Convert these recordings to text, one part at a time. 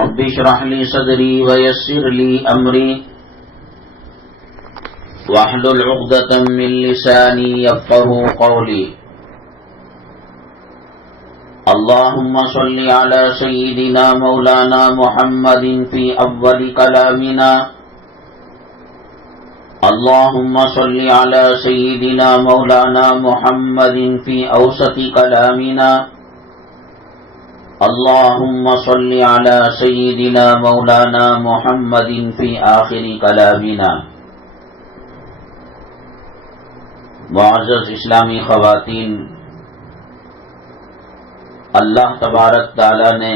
رب اشرح لي صدري ويسر لي أمري واحلل عقدة من لساني يفقهوا قولي. اللهم صل على سيدنا مولانا محمد في أول كلامنا. اللهم صل على سيدنا مولانا محمد في أوسط كلامنا. اللهم صل على سيدنا مولانا محمد في آخر كلامنا. معزز اسلامی خواتین، اللہ تبارک تعالی نے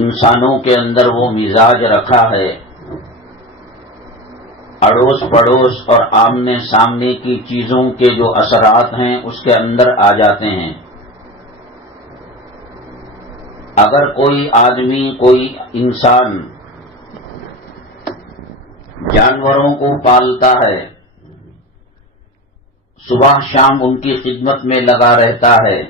انسانوں کے اندر وہ مزاج رکھا ہے، اڑوس پڑوس اور آمنے سامنے کی چیزوں کے جو اثرات ہیں اس کے اندر آ جاتے ہیں. اگر کوئی آدمی، کوئی انسان جانوروں کو پالتا ہے، صبح شام ان کی خدمت میں لگا رہتا ہے،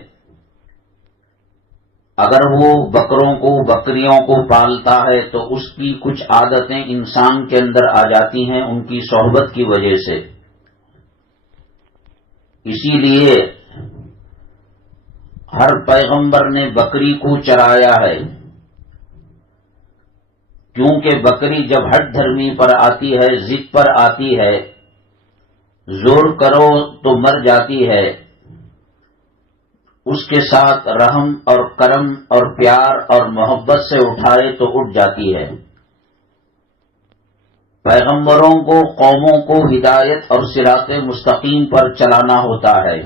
اگر وہ بکروں کو، بکریوں کو پالتا ہے تو اس کی کچھ عادتیں انسان کے اندر آ جاتی ہیں ان کی صحبت کی وجہ سے. اسی لیے ہر پیغمبر نے بکری کو چرایا ہے، کیونکہ بکری جب ہٹ دھرمی پر آتی ہے، ضد پر آتی ہے، زور کرو تو مر جاتی ہے، اس کے ساتھ رحم اور کرم اور پیار اور محبت سے اٹھائے تو اٹھ جاتی ہے. پیغمبروں کو، قوموں کو ہدایت اور صراط مستقیم پر چلانا ہوتا ہے.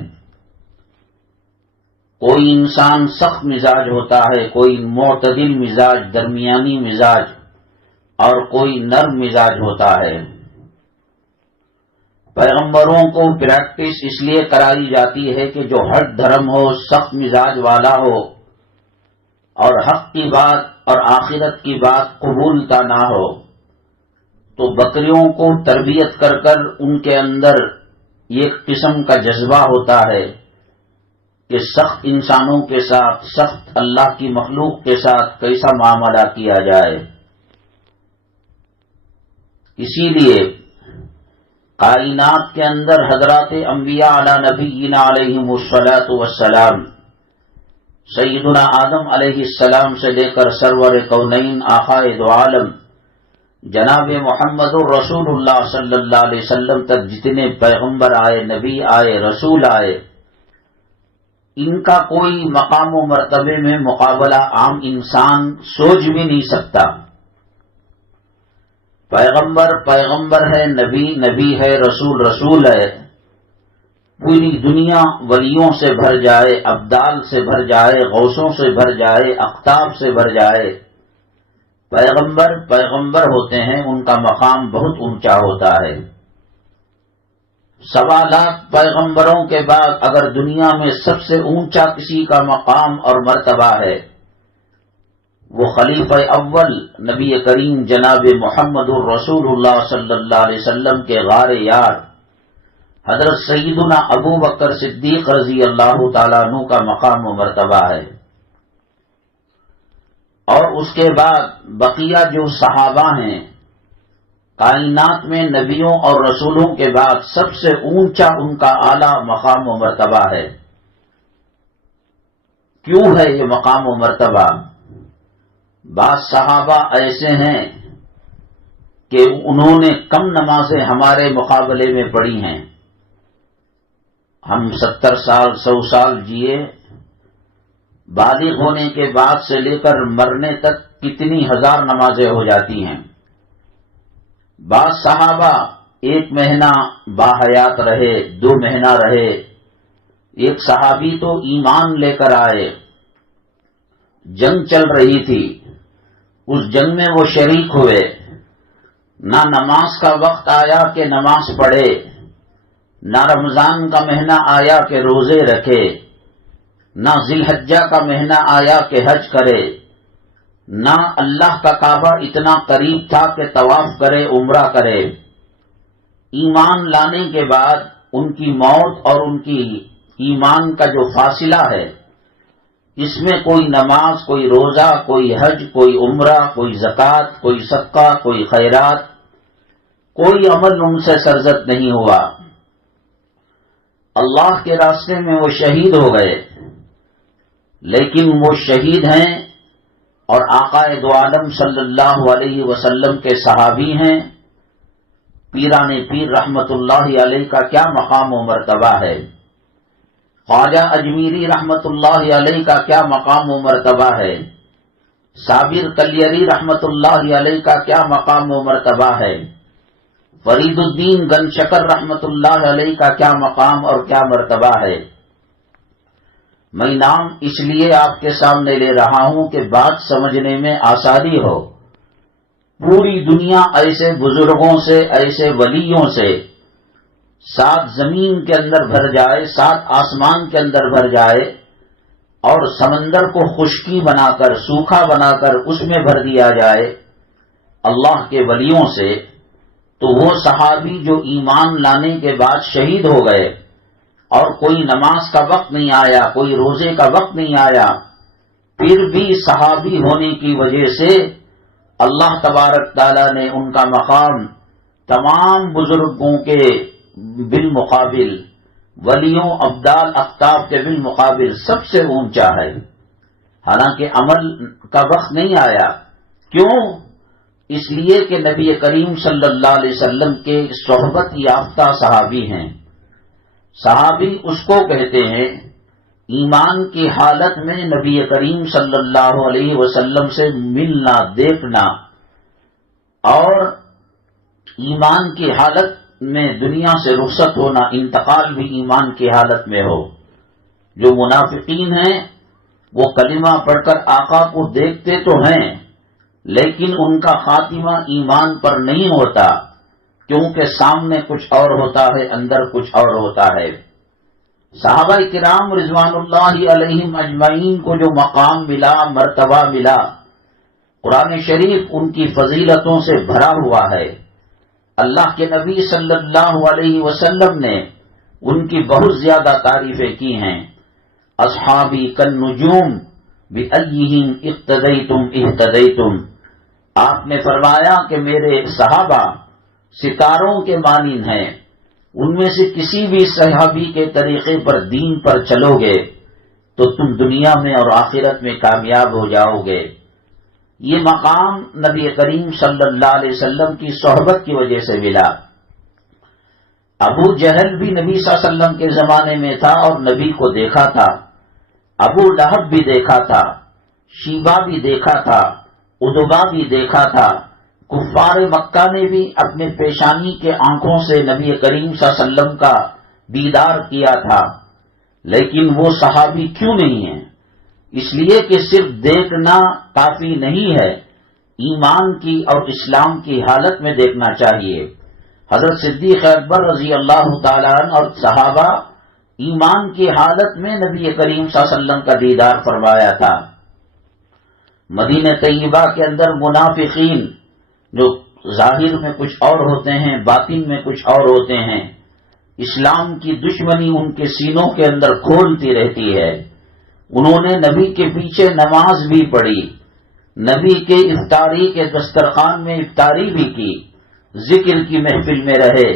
کوئی انسان سخت مزاج ہوتا ہے، کوئی معتدل مزاج، درمیانی مزاج، اور کوئی نرم مزاج ہوتا ہے. پیغمبروں کو پریکٹس اس لیے کرائی جاتی ہے کہ جو ہٹ دھرم ہو، سخت مزاج والا ہو اور حق کی بات اور آخرت کی بات قبولتا نہ ہو، تو بکریوں کو تربیت کر کر ان کے اندر ایک قسم کا جذبہ ہوتا ہے کہ سخت انسانوں کے ساتھ، سخت اللہ کی مخلوق کے ساتھ کیسا معاملہ کیا جائے. اسی لیے کائنات کے اندر حضرات انبیاء علی نبینا علیہم الصلاۃ والسلام، سیدنا آدم علیہ السلام سے لے کر سرور کونین آقائے دو عالم جناب محمد الرسول اللہ صلی اللہ علیہ وسلم تک جتنے پیغمبر آئے، نبی آئے، رسول آئے، ان کا کوئی مقام و مرتبے میں مقابلہ عام انسان سوچ بھی نہیں سکتا. پیغمبر پیغمبر ہے، نبی نبی ہے، رسول رسول ہے. پوری دنیا ولیوں سے بھر جائے، ابدال سے بھر جائے، غوثوں سے بھر جائے، اقطاب سے بھر جائے، پیغمبر پیغمبر ہوتے ہیں، ان کا مقام بہت اونچا ہوتا ہے. 1.25 لاکھ پیغمبروں کے بعد اگر دنیا میں سب سے اونچا کسی کا مقام اور مرتبہ ہے، وہ خلیفہ اول نبی کریم جناب محمد الرسول اللہ صلی اللہ علیہ وسلم کے غار یار حضرت سیدنا ابو بکر صدیق رضی اللہ تعالیٰ عنہ کا مقام و مرتبہ ہے. اور اس کے بعد بقیہ جو صحابہ ہیں، کائنات میں نبیوں اور رسولوں کے بعد سب سے اونچا ان کا اعلیٰ مقام و مرتبہ ہے. کیوں ہے یہ مقام و مرتبہ؟ بعض صحابہ ایسے ہیں کہ انہوں نے کم نمازیں ہمارے مقابلے میں پڑھی ہیں. ہم 70 سال 100 سال جیے، بالغ ہونے کے بعد سے لے کر مرنے تک کتنی ہزار نمازیں ہو جاتی ہیں. بعض صحابہ 1 مہینہ باحیات رہے، 2 مہینہ رہے. ایک صحابی تو ایمان لے کر آئے، جنگ چل رہی تھی، اس جنگ میں وہ شریک ہوئے، نہ نماز کا وقت آیا کہ نماز پڑھے، نہ رمضان کا مہینہ آیا کہ روزے رکھے، نہ ذی الحجہ کا مہینہ آیا کہ حج کرے، نہ اللہ کا کعبہ اتنا قریب تھا کہ طواف کرے، عمرہ کرے. ایمان لانے کے بعد ان کی موت اور ان کی ایمان کا جو فاصلہ ہے، اس میں کوئی نماز، کوئی روزہ، کوئی حج، کوئی عمرہ، کوئی زکوٰۃ، کوئی صدقہ، کوئی خیرات، کوئی عمل ان سے سرزد نہیں ہوا۔ اللہ کے راستے میں وہ شہید ہو گئے، لیکن وہ شہید ہیں اور آقا دو عالم صلی اللہ علیہ وسلم کے صحابی ہیں۔ پیران پیر رحمت اللہ علیہ کا کیا مقام و مرتبہ ہے، خواجہ اجمیری رحمت اللہ علیہ کا کیا مقام و مرتبہ ہے، صابر کلیری رحمت اللہ علیہ کا کیا مقام و مرتبہ ہے، فرید الدین گن شکر رحمت اللہ علیہ کا کیا مقام اور کیا مرتبہ ہے۔ میں نام اس لیے آپ کے سامنے لے رہا ہوں کہ بات سمجھنے میں آسانی ہو۔ پوری دنیا ایسے بزرگوں سے، ایسے ولیوں سے 7 زمین کے اندر بھر جائے، 7 آسمان کے اندر بھر جائے اور سمندر کو خشکی بنا کر، سوکھا بنا کر اس میں بھر دیا جائے اللہ کے ولیوں سے، تو وہ صحابی جو ایمان لانے کے بعد شہید ہو گئے اور کوئی نماز کا وقت نہیں آیا، کوئی روزے کا وقت نہیں آیا، پھر بھی صحابی ہونے کی وجہ سے اللہ تبارک تعالیٰ نے ان کا مقام تمام بزرگوں کے بالمقابل، ولیوں، ابدال، اقطاب کے بالمقابل سب سے اونچا ہے، حالانکہ عمل کا وقت نہیں آیا۔ کیوں؟ اس لیے کہ نبی کریم صلی اللہ علیہ وسلم کے صحبت یافتہ صحابی ہیں۔ صحابی اس کو کہتے ہیں ایمان کی حالت میں نبی کریم صلی اللہ علیہ وسلم سے ملنا، دیکھنا، اور ایمان کی حالت میں دنیا سے رخصت ہونا، انتقال بھی ایمان کی حالت میں ہو۔ جو منافقین ہیں وہ کلمہ پڑھ کر آقا کو دیکھتے تو ہیں، لیکن ان کا خاتمہ ایمان پر نہیں ہوتا، کیونکہ سامنے کچھ اور ہوتا ہے، اندر کچھ اور ہوتا ہے۔ صحابہ کرام رضوان اللہ علیہم اجمعین کو جو مقام ملا، مرتبہ ملا، قرآن شریف ان کی فضیلتوں سے بھرا ہوا ہے۔ اللہ کے نبی صلی اللہ علیہ وسلم نے ان کی بہت زیادہ تعریفیں کی ہیں۔ اصحابی کالنجوم بأیہم اقتدیتم اہتدیتم، آپ نے فرمایا کہ میرے صحابہ ستاروں کے مانند ہیں، ان میں سے کسی بھی صحابی کے طریقے پر، دین پر چلو گے تو تم دنیا میں اور آخرت میں کامیاب ہو جاؤ گے۔ یہ مقام نبی کریم صلی اللہ علیہ وسلم کی صحبت کی وجہ سے ملا۔ ابو جہل بھی نبی صلی اللہ علیہ وسلم کے زمانے میں تھا اور نبی کو دیکھا تھا، ابو لہب بھی دیکھا تھا، شیبہ بھی دیکھا تھا، ادبا بھی دیکھا تھا، کفار مکہ نے بھی اپنے پیشانی کے آنکھوں سے نبی کریم صلی اللہ علیہ وسلم کا دیدار کیا تھا، لیکن وہ صحابی کیوں نہیں ہیں؟ اس لیے کہ صرف دیکھنا کافی نہیں ہے، ایمان کی اور اسلام کی حالت میں دیکھنا چاہیے۔ حضرت صدیق اکبر رضی اللہ تعالیٰ عنہ اور صحابہ ایمان کی حالت میں نبی کریم صلی اللہ علیہ وسلم کا دیدار فرمایا تھا۔ مدینہ طیبہ کے اندر منافقین جو ظاہر میں کچھ اور ہوتے ہیں، باطن میں کچھ اور ہوتے ہیں، اسلام کی دشمنی ان کے سینوں کے اندر کھولتی رہتی ہے۔ انہوں نے نبی کے پیچھے نماز بھی پڑھی، نبی کے افطاری کے دسترخوان میں افطاری بھی کی، ذکر کی محفل میں رہے،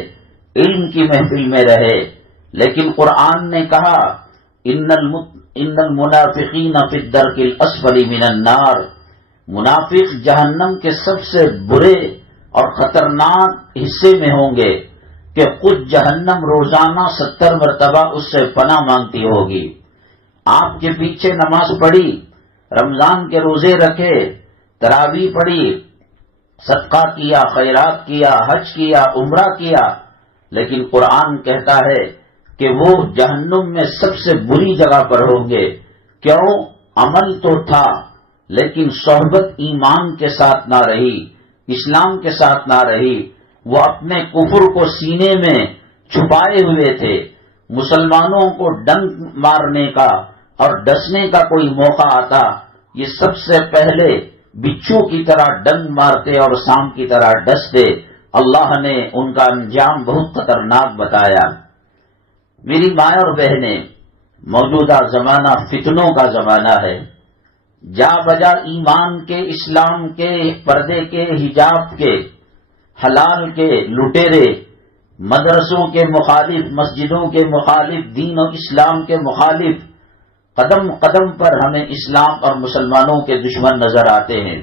علم کی محفل میں رہے، لیکن قرآن نے کہا ان المنافقین فی الدرک الاسفل من النار، منافق جہنم کے سب سے برے اور خطرناک حصے میں ہوں گے کہ خود جہنم روزانہ 70 مرتبہ اس سے پناہ مانگتی ہوگی۔ آپ کے پیچھے نماز پڑھی، رمضان کے روزے رکھے، تراویح پڑھی، صدقہ کیا، خیرات کیا، حج کیا، عمرہ کیا، لیکن قرآن کہتا ہے کہ وہ جہنم میں سب سے بری جگہ پر ہوں گے۔ کیوں؟ عمل تو تھا لیکن صحبت ایمان کے ساتھ نہ رہی، اسلام کے ساتھ نہ رہی، وہ اپنے کفر کو سینے میں چھپائے ہوئے تھے۔ مسلمانوں کو ڈنک مارنے کا اور ڈسنے کا کوئی موقع آتا، یہ سب سے پہلے بچھو کی طرح ڈنک مارتے اور سانپ کی طرح ڈستے۔ اللہ نے ان کا انجام بہت خطرناک بتایا۔ میری ماں اور بہنیں، موجودہ زمانہ فتنوں کا زمانہ ہے. جا بجا ایمان کے، اسلام کے، پردے کے، حجاب کے، حلال کے لٹیرے مدرسوں کے مخالف، مسجدوں کے مخالف، دین و اسلام کے مخالف قدم قدم پر ہمیں اسلام اور مسلمانوں کے دشمن نظر آتے ہیں.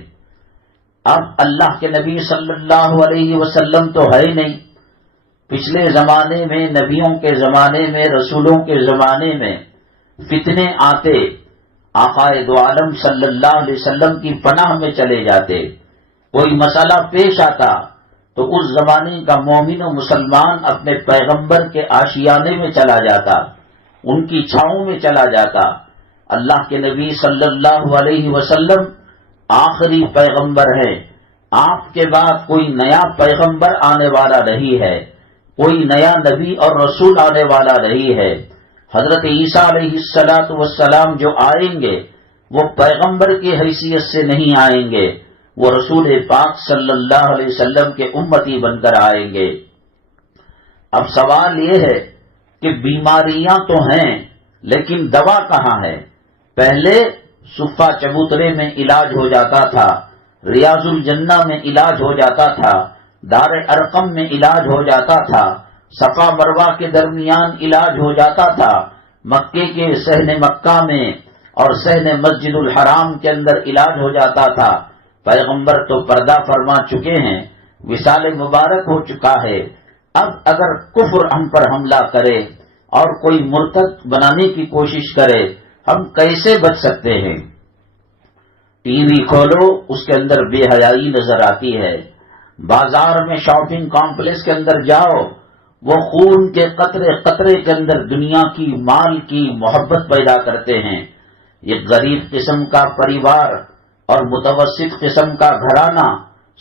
اب اللہ کے نبی صلی اللہ علیہ وسلم تو ہے نہیں. پچھلے زمانے میں، نبیوں کے زمانے میں، رسولوں کے زمانے میں فتنے آتے، آقا دو عالم صلی اللہ علیہ وسلم کی پناہ میں چلے جاتے. کوئی مسئلہ پیش آتا تو اس زمانے کا مومن و مسلمان اپنے پیغمبر کے آشیانے میں چلا جاتا، ان کی چھاؤں میں چلا جاتا. اللہ کے نبی صلی اللہ علیہ وسلم آخری پیغمبر ہے. آپ کے بعد کوئی نیا پیغمبر آنے والا نہیں ہے، کوئی نیا نبی اور رسول آنے والا نہیں ہے. حضرت عیسیٰ علیہ السلام جو آئیں گے وہ پیغمبر کی حیثیت سے نہیں آئیں گے، وہ رسول پاک صلی اللہ علیہ وسلم کے امتی بن کر آئیں گے. اب سوال یہ ہے کہ بیماریاں تو ہیں لیکن دوا کہاں ہے؟ پہلے صفہ چبوترے میں علاج ہو جاتا تھا، ریاض الجنہ میں علاج ہو جاتا تھا، دار ارقم میں علاج ہو جاتا تھا، صفا مروہ کے درمیان علاج ہو جاتا تھا، مکے کے صحن مکہ میں اور صحن مسجد الحرام کے اندر علاج ہو جاتا تھا. پیغمبر تو پردہ فرما چکے ہیں، وصال مبارک ہو چکا ہے. اب اگر کفر ہم پر حملہ کرے اور کوئی مرتد بنانے کی کوشش کرے، ہم کیسے بچ سکتے ہیں؟ ٹی وی کھولو، اس کے اندر بے حیائی نظر آتی ہے. بازار میں شاپنگ کمپلیکس کے اندر جاؤ، وہ خون کے قطرے قطرے کے اندر دنیا کی، مال کی محبت پیدا کرتے ہیں. یہ غریب قسم کا پریوار اور متوسط قسم کا گھرانہ،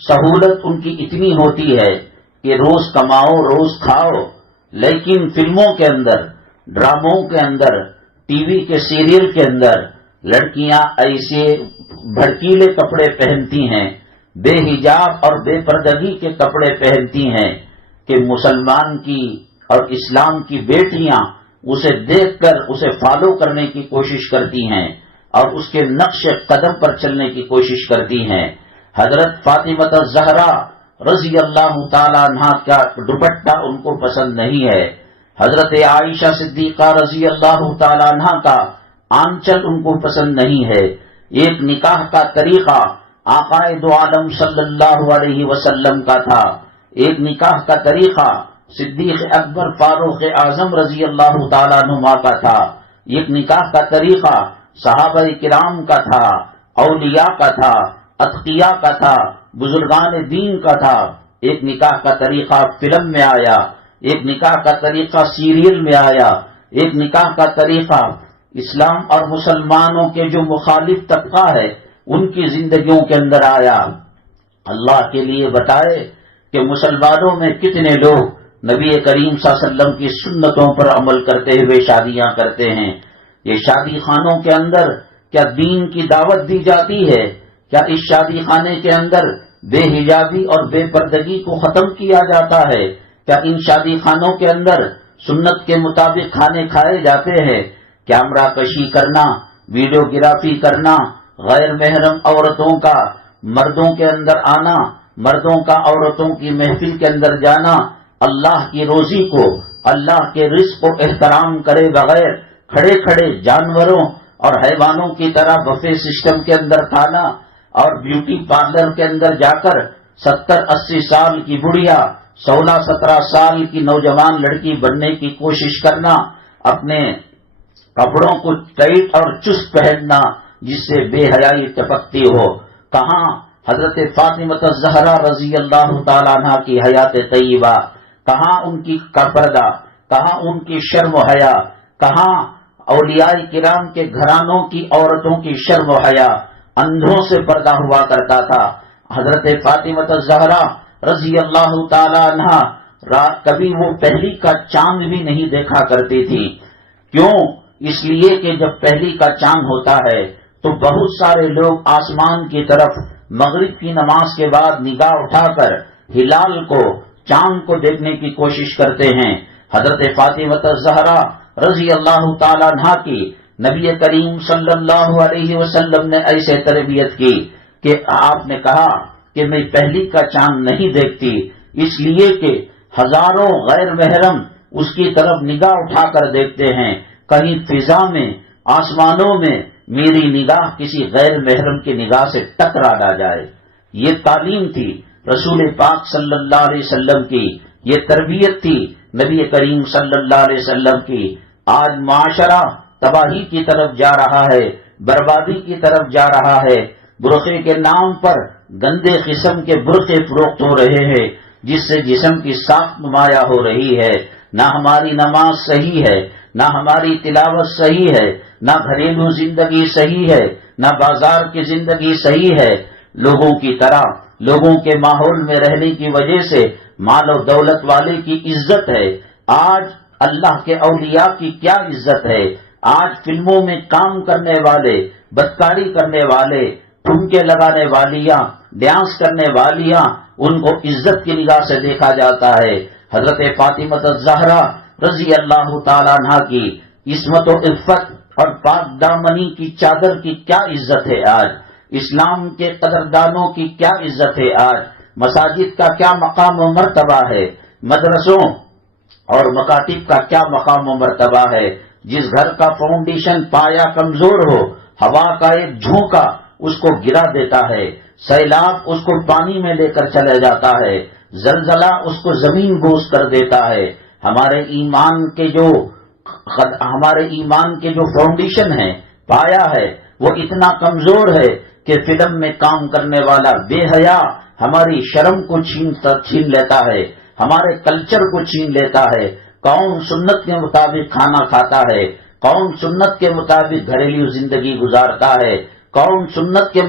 سہولت ان کی اتنی ہوتی ہے کہ روز کماؤ روز کھاؤ، لیکن فلموں کے اندر، ڈراموں کے اندر، ٹی وی کے سیریل کے اندر لڑکیاں ایسے بھڑکیلے کپڑے پہنتی ہیں، بے حجاب اور بے پردگی کے کپڑے پہنتی ہیں کہ مسلمان کی اور اسلام کی بیٹیاں اسے دیکھ کر اسے فالو کرنے کی کوشش کرتی ہیں اور اس کے نقش قدم پر چلنے کی کوشش کرتی ہیں. حضرت فاطمہ الزہرا رضی اللہ تعالی عنہا کا دوپٹہ ان کو پسند نہیں ہے. حضرت عائشہ صدیقہ رضی اللہ تعالی عنہا کا آنچل ان کو پسند نہیں ہے. ایک نکاح کا طریقہ آقا دو عالم صلی اللہ علیہ وسلم کا تھا، ایک نکاح کا طریقہ صدیق اکبر فاروق اعظم رضی اللہ تعالیٰ عنہما کا تھا، ایک نکاح کا طریقہ صحابہ کرام کا تھا، اولیاء کا تھا، اتقیاء کا تھا، بزرگان دین کا تھا. ایک نکاح کا طریقہ فلم میں آیا، ایک نکاح کا طریقہ سیریل میں آیا، ایک نکاح کا طریقہ اسلام اور مسلمانوں کے جو مخالف طبقہ ہے ان کی زندگیوں کے اندر آیا. اللہ کے لیے بتائے کہ مسلمانوں میں کتنے لوگ نبی کریم صلی اللہ علیہ وسلم کی سنتوں پر عمل کرتے ہوئے شادیاں کرتے ہیں. یہ شادی خانوں کے اندر کیا دین کی دعوت دی جاتی ہے؟ کیا اس شادی خانے کے اندر بے حجابی اور بے پردگی کو ختم کیا جاتا ہے؟ کیا ان شادی خانوں کے اندر سنت کے مطابق کھانے کھائے جاتے ہیں؟ کیمرہ کشی کرنا، ویڈیوگرافی کرنا، غیر محرم عورتوں کا مردوں کے اندر آنا، مردوں کا عورتوں کی محفل کے اندر جانا، اللہ کی روزی کو، اللہ کے رزق کو احترام کرے بغیر کھڑے کھڑے جانوروں اور حیوانوں کی طرح بفے سسٹم کے اندر کھانا، اور بیوٹی پارلر کے اندر جا کر 70-80 سال کی بڑھیا 16-17 سال کی نوجوان لڑکی بننے کی کوشش کرنا، اپنے کپڑوں کو ٹائٹ اور چست پہننا جس سے بے حیائی ٹپکتی ہو. کہاں حضرت فاطمہ الزہرا رضی اللہ تعالیٰ عنہ کی حیات طیبہ، کہاں ان کی پردہ، کہاں ان کی شرم و حیا، کہاں اولیاء کرام کے گھرانوں کی عورتوں کی شرم و حیا؟ اندھوں سے پردہ ہوا کرتا تھا. حضرت فاطمہ الزہرا رضی اللہ تعالی عنہا کبھی وہ پہلی کا چاند بھی نہیں دیکھا کرتی تھی. کیوں؟ اس لیے کہ جب پہلی کا چاند ہوتا ہے تو بہت سارے لوگ آسمان کی طرف مغرب کی نماز کے بعد نگاہ اٹھا کر ہلال کو، چاند کو دیکھنے کی کوشش کرتے ہیں. حضرت فاطمہ الزہرا رضی اللہ تعالیٰ عنہ کی نبی کریم صلی اللہ علیہ وسلم نے ایسے تربیت کی کہ آپ نے کہا کہ میں پہلی کا چاند نہیں دیکھتی، اس لیے کہ ہزاروں غیر محرم اس کی طرف نگاہ اٹھا کر دیکھتے ہیں، کہیں فضا میں آسمانوں میں میری نگاہ کسی غیر محرم کی نگاہ سے ٹکرا نہ جائے۔ یہ تعلیم تھی رسول پاک صلی اللہ علیہ وسلم کی، یہ تربیت تھی نبی کریم صلی اللہ علیہ وسلم کی۔ آج معاشرہ تباہی کی طرف جا رہا ہے، بربادی کی طرف جا رہا ہے، برقعے کے نام پر گندے قسم کے برقعے فروخت ہو رہے ہیں جس سے جسم کی ساخت نمایاں ہو رہی ہے۔ نہ ہماری نماز صحیح ہے، نہ ہماری تلاوت صحیح ہے، نہ گھریلو زندگی صحیح ہے، نہ بازار کی زندگی صحیح ہے۔ لوگوں کی طرح لوگوں کے ماحول میں رہنے کی وجہ سے مال و دولت والے کی عزت ہے۔ آج اللہ کے اولیاء کی کیا عزت ہے؟ آج فلموں میں کام کرنے والے، بدکاری کرنے والے، ٹھمکے لگانے والیاں، ڈانس کرنے والیاں، ان کو عزت کی نگاہ سے دیکھا جاتا ہے۔ حضرت فاطمہ الزہرا رضی اللہ تعالیٰ عنہ کی عصمت و عفت اور پاک دامنی کی چادر کی کیا عزت ہے آج؟ اسلام کے قدردانوں کی کیا عزت ہے آج؟ مساجد کا کیا مقام و مرتبہ ہے؟ مدرسوں اور مکاتب کا کیا مقام و مرتبہ ہے؟ جس گھر کا فاؤنڈیشن پایا کمزور ہو، ہوا کا ایک جھونکا اس کو گرا دیتا ہے، سیلاب اس کو پانی میں لے کر چلے جاتا ہے، زلزلہ اس کو زمین بوس کر دیتا ہے۔ ہمارے ایمان کے جو فاؤنڈیشن ہے، پایا ہے، وہ اتنا کمزور ہے کہ فلم میں کام کرنے والا بے حیا ہماری شرم کو چھین لیتا ہے، ہمارے کلچر کو چھین لیتا ہے۔ کون سنت کے مطابق کھانا کھاتا ہے؟ کون سنت کے مطابق گھریلو زندگی گزارتا ہے؟ کون سنت کے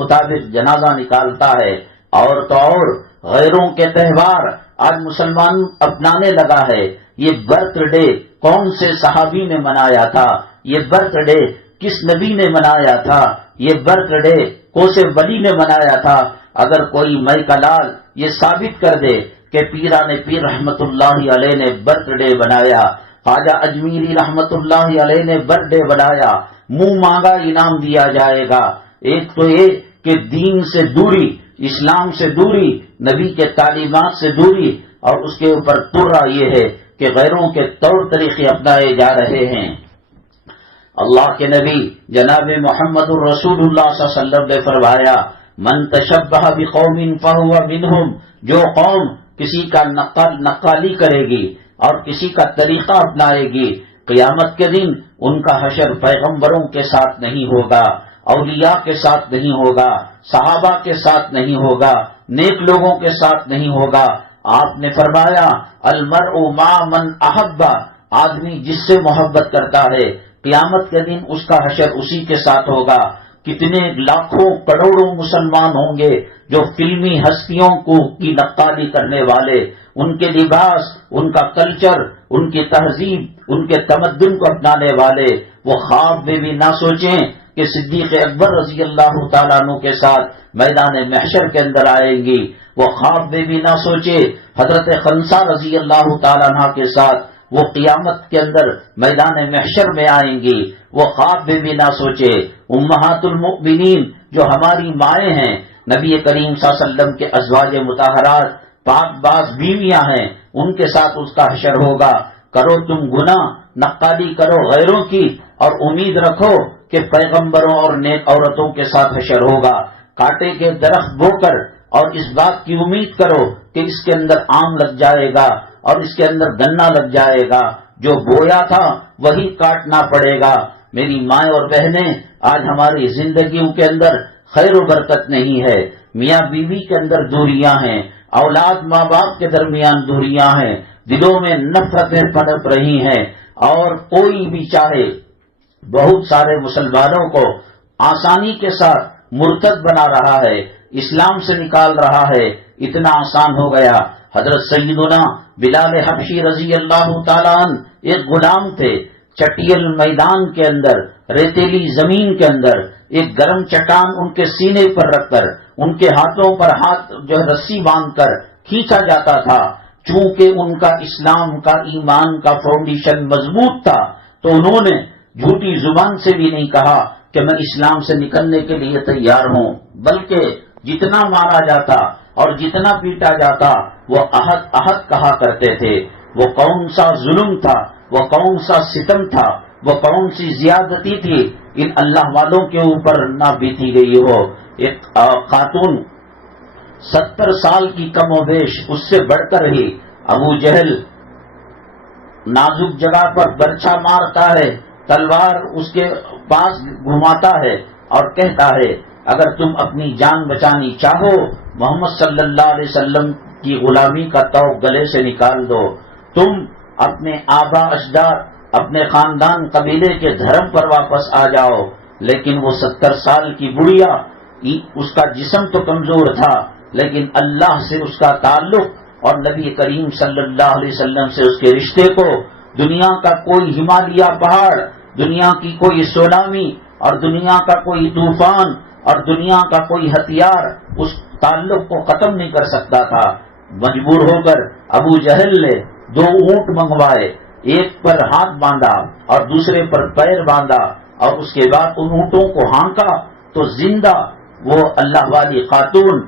مطابق جنازہ نکالتا ہے؟ اور تو اور غیروں کے تہوار آج مسلمان اپنانے لگا ہے۔ یہ برتھ ڈے کون سے صحابی نے منایا تھا؟ یہ برتھ ڈے کس نبی نے منایا تھا؟ یہ برتھ ڈے کوسے ولی نے منایا تھا؟ اگر کوئی مئی کا لال یہ ثابت کر دے کہ پیران پیر رحمت اللہ علیہ نے برتھ ڈے بنایا، خواجہ اجمیری رحمت اللہ علیہ نے برتھ ڈے بنایا، منہ مانگا انعام دیا جائے گا۔ ایک تو یہ کہ دین سے دوری، اسلام سے دوری، نبی کے تعلیمات سے دوری، اور اس کے اوپر ترا یہ ہے کہ غیروں کے طور طریقے اپنائے جا رہے ہیں۔ اللہ کے نبی جناب محمد الرسول اللہ صلی اللہ علیہ وسلم نے فرمایا، من تشبہ بقوم فہو منہم، جو قوم کسی کا نقالی کرے گی اور کسی کا طریقہ اپنائے گی، قیامت کے دن ان کا حشر پیغمبروں کے ساتھ نہیں ہوگا، اولیاء کے ساتھ نہیں ہوگا، صحابہ کے ساتھ نہیں ہوگا، نیک لوگوں کے ساتھ نہیں ہوگا۔ آپ نے فرمایا المرء مع من احب، آدمی جس سے محبت کرتا ہے قیامت کے دن اس کا حشر اسی کے ساتھ ہوگا۔ کتنے لاکھوں کروڑوں مسلمان ہوں گے جو فلمی ہستیوں کی نقالی کرنے والے، ان کے لباس، ان کا کلچر، ان کی تہذیب، ان کے تمدن کو اپنانے والے، وہ خواب میں بھی نہ سوچیں کہ صدیق اکبر رضی اللہ تعالیٰ عنہ کے ساتھ میدان محشر کے اندر آئیں گی، وہ خواب میں بھی نہ سوچے حضرت خنسا رضی اللہ تعالیٰ عنہ کے ساتھ وہ قیامت کے اندر میدان محشر میں آئیں گی، وہ خواب میں بھی نہ سوچے امہات المؤمنین جو ہماری مائیں ہیں، نبی کریم صلی اللہ علیہ وسلم کے ازواج مطہرات پاک باز بیویاں ہیں، ان کے ساتھ اس کا حشر ہوگا۔ کرو تم گناہ، نقالی کرو غیروں کی، اور امید رکھو کہ پیغمبروں اور نیک عورتوں کے ساتھ حشر ہوگا۔ کاٹے کے درخت بو کر اور اس بات کی امید کرو کہ اس کے اندر آم لگ جائے گا اور اس کے اندر گنا لگ جائے گا، جو بویا تھا وہی کاٹنا پڑے گا۔ میری مائیں اور بہنیں، آج ہماری زندگیوں کے اندر خیر و برکت نہیں ہے، میاں بیوی کے اندر دوریاں ہیں، اولاد ماں باپ کے درمیان دوریاں ہیں، دلوں میں نفرتیں پنپ رہی ہیں، اور کوئی بھی چاہے بہت سارے مسلمانوں کو آسانی کے ساتھ مرتد بنا رہا ہے، اسلام سے نکال رہا ہے، اتنا آسان ہو گیا۔ حضرت سیدنا بلال حبشی رضی اللہ تعالیٰ عنہ ایک غلام تھے، چٹیل میدان کے اندر، ریتیلی زمین کے اندر ایک گرم چٹان ان کے سینے پر رکھ کر ان کے ہاتھوں پر ہاتھ رسی باندھ کر کھینچا جاتا تھا، چونکہ ان کا اسلام کا ایمان کا فاؤنڈیشن مضبوط تھا تو انہوں نے جھوٹی زبان سے بھی نہیں کہا کہ میں اسلام سے نکلنے کے لیے تیار ہوں، بلکہ جتنا مارا جاتا اور جتنا پیٹا جاتا وہ عہد عہد کہا کرتے تھے۔ وہ کون سا ظلم تھا، وہ کون سا ستم تھا، وہ کون سی زیادتی تھی ان اللہ والوں کے اوپر نہ بیتی گئی ہو۔ ایک خاتون 70 سال کی کم و بیش، اس سے بڑھ کر ہی ابو جہل نازک جگہ پر برچھا مارتا ہے، تلوار اس کے پاس گھماتا ہے اور کہتا ہے اگر تم اپنی جان بچانی چاہو محمد صلی اللہ علیہ وسلم کی غلامی کا طوق گلے سے نکال دو، تم اپنے آبا اجداد اپنے خاندان قبیلے کے دھرم پر واپس آ جاؤ۔ لیکن وہ 70 سال کی بڑھیا، اس کا جسم تو کمزور تھا لیکن اللہ سے اس کا تعلق اور نبی کریم صلی اللہ علیہ وسلم سے اس کے رشتے کو دنیا کا کوئی ہمالیہ پہاڑ، دنیا کی کوئی سونامی اور دنیا کا کوئی طوفان اور دنیا کا کوئی ہتھیار اس تعلق کو ختم نہیں کر سکتا تھا۔ مجبور ہو کر ابو جہل نے 2 اونٹ منگوائے، ایک پر ہاتھ باندھا اور دوسرے پر پیر باندھا اور اس کے بعد ان اونٹوں کو ہانکا تو زندہ وہ اللہ والی خاتون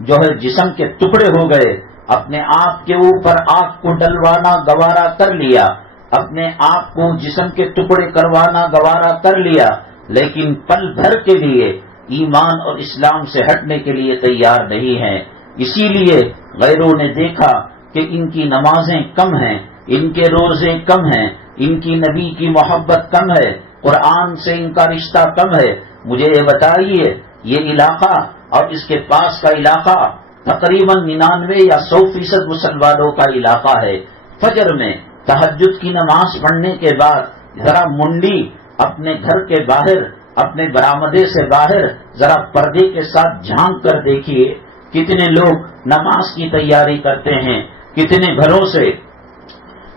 جو ہے جسم کے ٹکڑے ہو گئے۔ اپنے آپ کے اوپر آگ کو ڈلوانا گوارا کر لیا، اپنے آپ کو جسم کے ٹکڑے کروانا گوارا کر لیا، لیکن پل بھر کے لیے ایمان اور اسلام سے ہٹنے کے لیے تیار نہیں ہیں۔ اسی لیے غیروں نے دیکھا کہ ان کی نمازیں کم ہیں، ان کے روزے کم ہیں، ان کی نبی کی محبت کم ہے، قرآن سے ان کا رشتہ کم ہے۔ مجھے یہ بتائیے، یہ علاقہ اور اس کے پاس کا علاقہ تقریباً 99 یا 100% مسلمانوں کا علاقہ ہے۔ فجر میں تہجد کی نماز پڑھنے کے بعد ذرا منڈی اپنے گھر کے باہر، اپنے برآمدے سے باہر ذرا پردے کے ساتھ جھانک کر دیکھیے، کتنے لوگ نماز کی تیاری کرتے ہیں، کتنے گھروں سے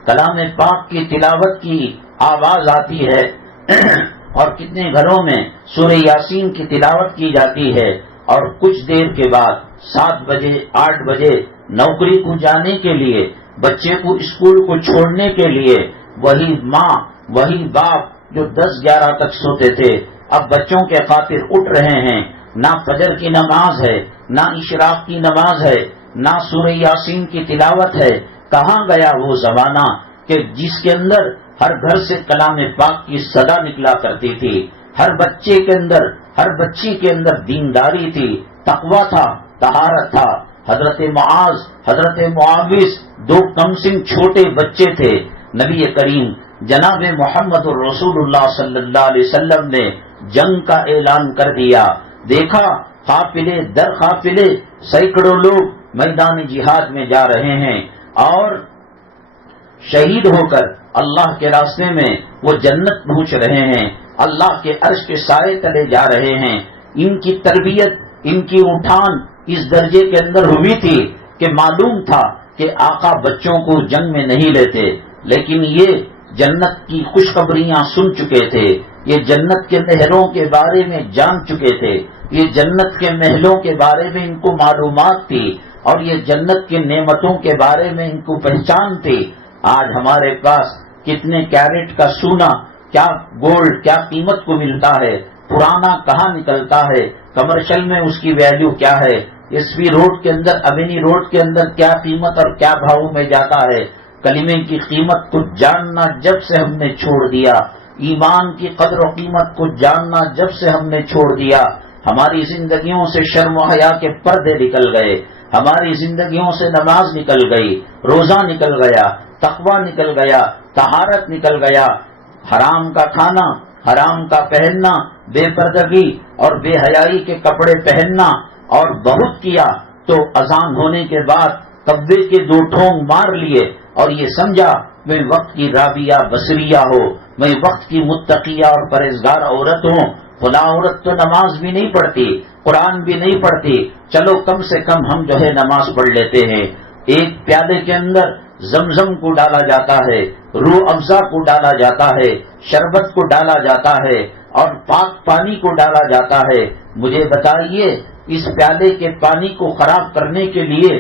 کلام پاک کی تلاوت کی آواز آتی ہے اور کتنے گھروں میں سورہ یاسین کی تلاوت کی جاتی ہے، اور کچھ دیر کے بعد 7 بجے 8 بجے نوکری کو جانے کے لیے، بچے کو اسکول کو چھوڑنے کے لیے وہی ماں وہی باپ جو 10-11 تک سوتے تھے اب بچوں کے خاطر اٹھ رہے ہیں۔ نہ فجر کی نماز ہے، نہ اشراق کی نماز ہے، نہ سورہ یاسین کی تلاوت ہے۔ کہاں گیا وہ زمانہ کہ جس کے اندر ہر گھر سے کلام پاک کی صدا نکلا کرتی تھی، ہر بچے کے اندر، ہر بچی کے اندر دینداری تھی، تقوی تھا، طہارت تھا۔ حضرت معاذ، حضرت معاوض 2 کمسن چھوٹے بچے تھے۔ نبی کریم جناب محمد الرسول اللہ صلی اللہ علیہ وسلم نے جنگ کا اعلان کر دیا۔ دیکھا قافلے در قافلے سینکڑوں لوگ میدان جہاد میں جا رہے ہیں اور شہید ہو کر اللہ کے راستے میں وہ جنت پہنچ رہے ہیں، اللہ کے عرش کے سائے تلے جا رہے ہیں۔ ان کی تربیت، ان کی اٹھان اس درجے کے اندر ہوئی تھی کہ معلوم تھا کہ آقا بچوں کو جنگ میں نہیں لیتے، لیکن یہ جنت کی خوشخبریاں سن چکے تھے، یہ جنت کے نہروں کے بارے میں جان چکے تھے، یہ جنت کے محلوں کے بارے میں ان کو معلومات تھی اور یہ جنت کے نعمتوں کے بارے میں ان کو پہچان تھی۔ آج ہمارے پاس کتنے کیرٹ کا سونا، کیا گولڈ کیا قیمت کو ملتا ہے، پرانا کہاں نکلتا ہے، کمرشل میں اس کی ویلیو کیا ہے، ایس پی روڈ کے اندر، امینی روڈ کے اندر کیا قیمت اور کیا بھاؤ میں جاتا ہے۔ کلمے کی قیمت کو جاننا جب سے ہم نے چھوڑ دیا، ایمان کی قدر و قیمت کو جاننا جب سے ہم نے چھوڑ دیا، ہماری زندگیوں سے شرم و حیا کے پردے نکل گئے، ہماری زندگیوں سے نماز نکل گئی، روزہ نکل گیا، تقوی نکل گیا، طہارت نکل گیا۔ حرام کا کھانا، حرام کا پہننا، بے پردگی اور بے حیائی کے کپڑے پہننا، اور بہت کیا تو اذان ہونے کے بعد کبے کے 2 ٹھونگ مار لیے اور یہ سمجھا میں وقت کی رابیہ بصریہ ہو، میں وقت کی متقیہ اور پرہیزگار عورت ہوں۔ فلاں عورت تو نماز بھی نہیں پڑھتی، قرآن بھی نہیں پڑھتی، چلو کم سے کم ہم جو ہے نماز پڑھ لیتے ہیں۔ ایک پیالے کے اندر زمزم کو ڈالا جاتا ہے، روح افزا کو ڈالا جاتا ہے، شربت کو ڈالا جاتا ہے اور پاک پانی کو ڈالا جاتا ہے۔ مجھے بتائیے اس پیالے کے پانی کو خراب کرنے کے لیے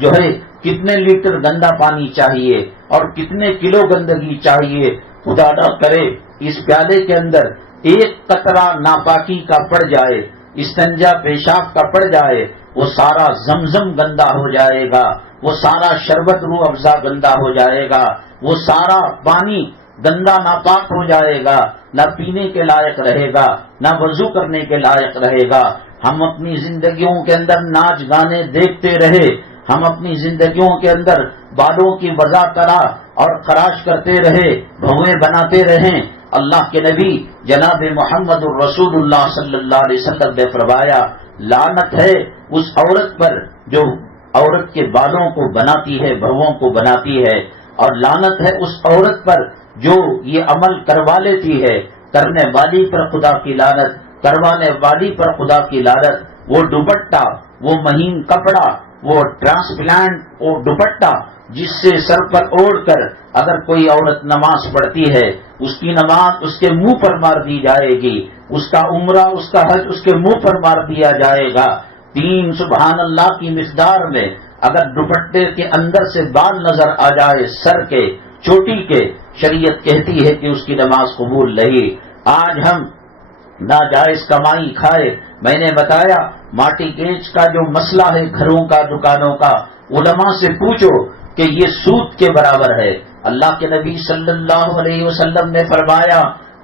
جو ہے کتنے لیٹر گندا پانی چاہیے اور کتنے کلو گندگی چاہیے، خدا نہ کرے اس پیالے کے اندر ایک قطرہ ناپاکی کا پڑ جائے، استنجا پیشاب کا پڑ جائے، وہ سارا زمزم گندا ہو جائے گا، وہ سارا شربت روح افزا گندا ہو جائے گا، وہ سارا پانی گندا ناپاک ہو جائے گا، نہ پینے کے لائق رہے گا، نہ وضو کرنے کے لائق رہے گا۔ ہم اپنی زندگیوں کے اندر ناچ گانے دیکھتے رہے، ہم اپنی زندگیوں کے اندر بالوں کی وضع کرا اور خراش کرتے رہے، بھویں بناتے رہیں۔ اللہ کے نبی جناب محمد الرسول اللہ صلی اللہ علیہ وسلم نے فرمایا، لعنت ہے اس عورت پر جو عورت کے بالوں کو بناتی ہے، بھووں کو بناتی ہے، اور لعنت ہے اس عورت پر جو یہ عمل کروا لیتی ہے۔ کرنے والی پر خدا کی لعنت، کروانے والی پر خدا کی لعنت۔ وہ دوپٹہ، وہ مہین کپڑا، وہ ٹرانسپلانٹ وہ دوپٹہ جس سے سر پر اوڑھ کر اگر کوئی عورت نماز پڑھتی ہے، اس کی نماز اس کے منہ پر مار دی جائے گی، اس کا عمرہ اس کا حج اس کے منہ پر مار دیا جائے گا۔ 3 سبحان اللہ کی مقدار میں اگر دوپٹے کے اندر سے بال نظر آ جائے سر کے، چوٹی کے، شریعت کہتی ہے کہ اس کی نماز قبول نہیں۔ آج ہم ناجائز کمائی کھائے، میں نے بتایا ماٹی گیج کا جو مسئلہ ہے گھروں کا، دکانوں کا، علماء سے پوچھو کہ یہ سود کے برابر ہے۔ اللہ کے نبی صلی اللہ علیہ وسلم نے فرمایا،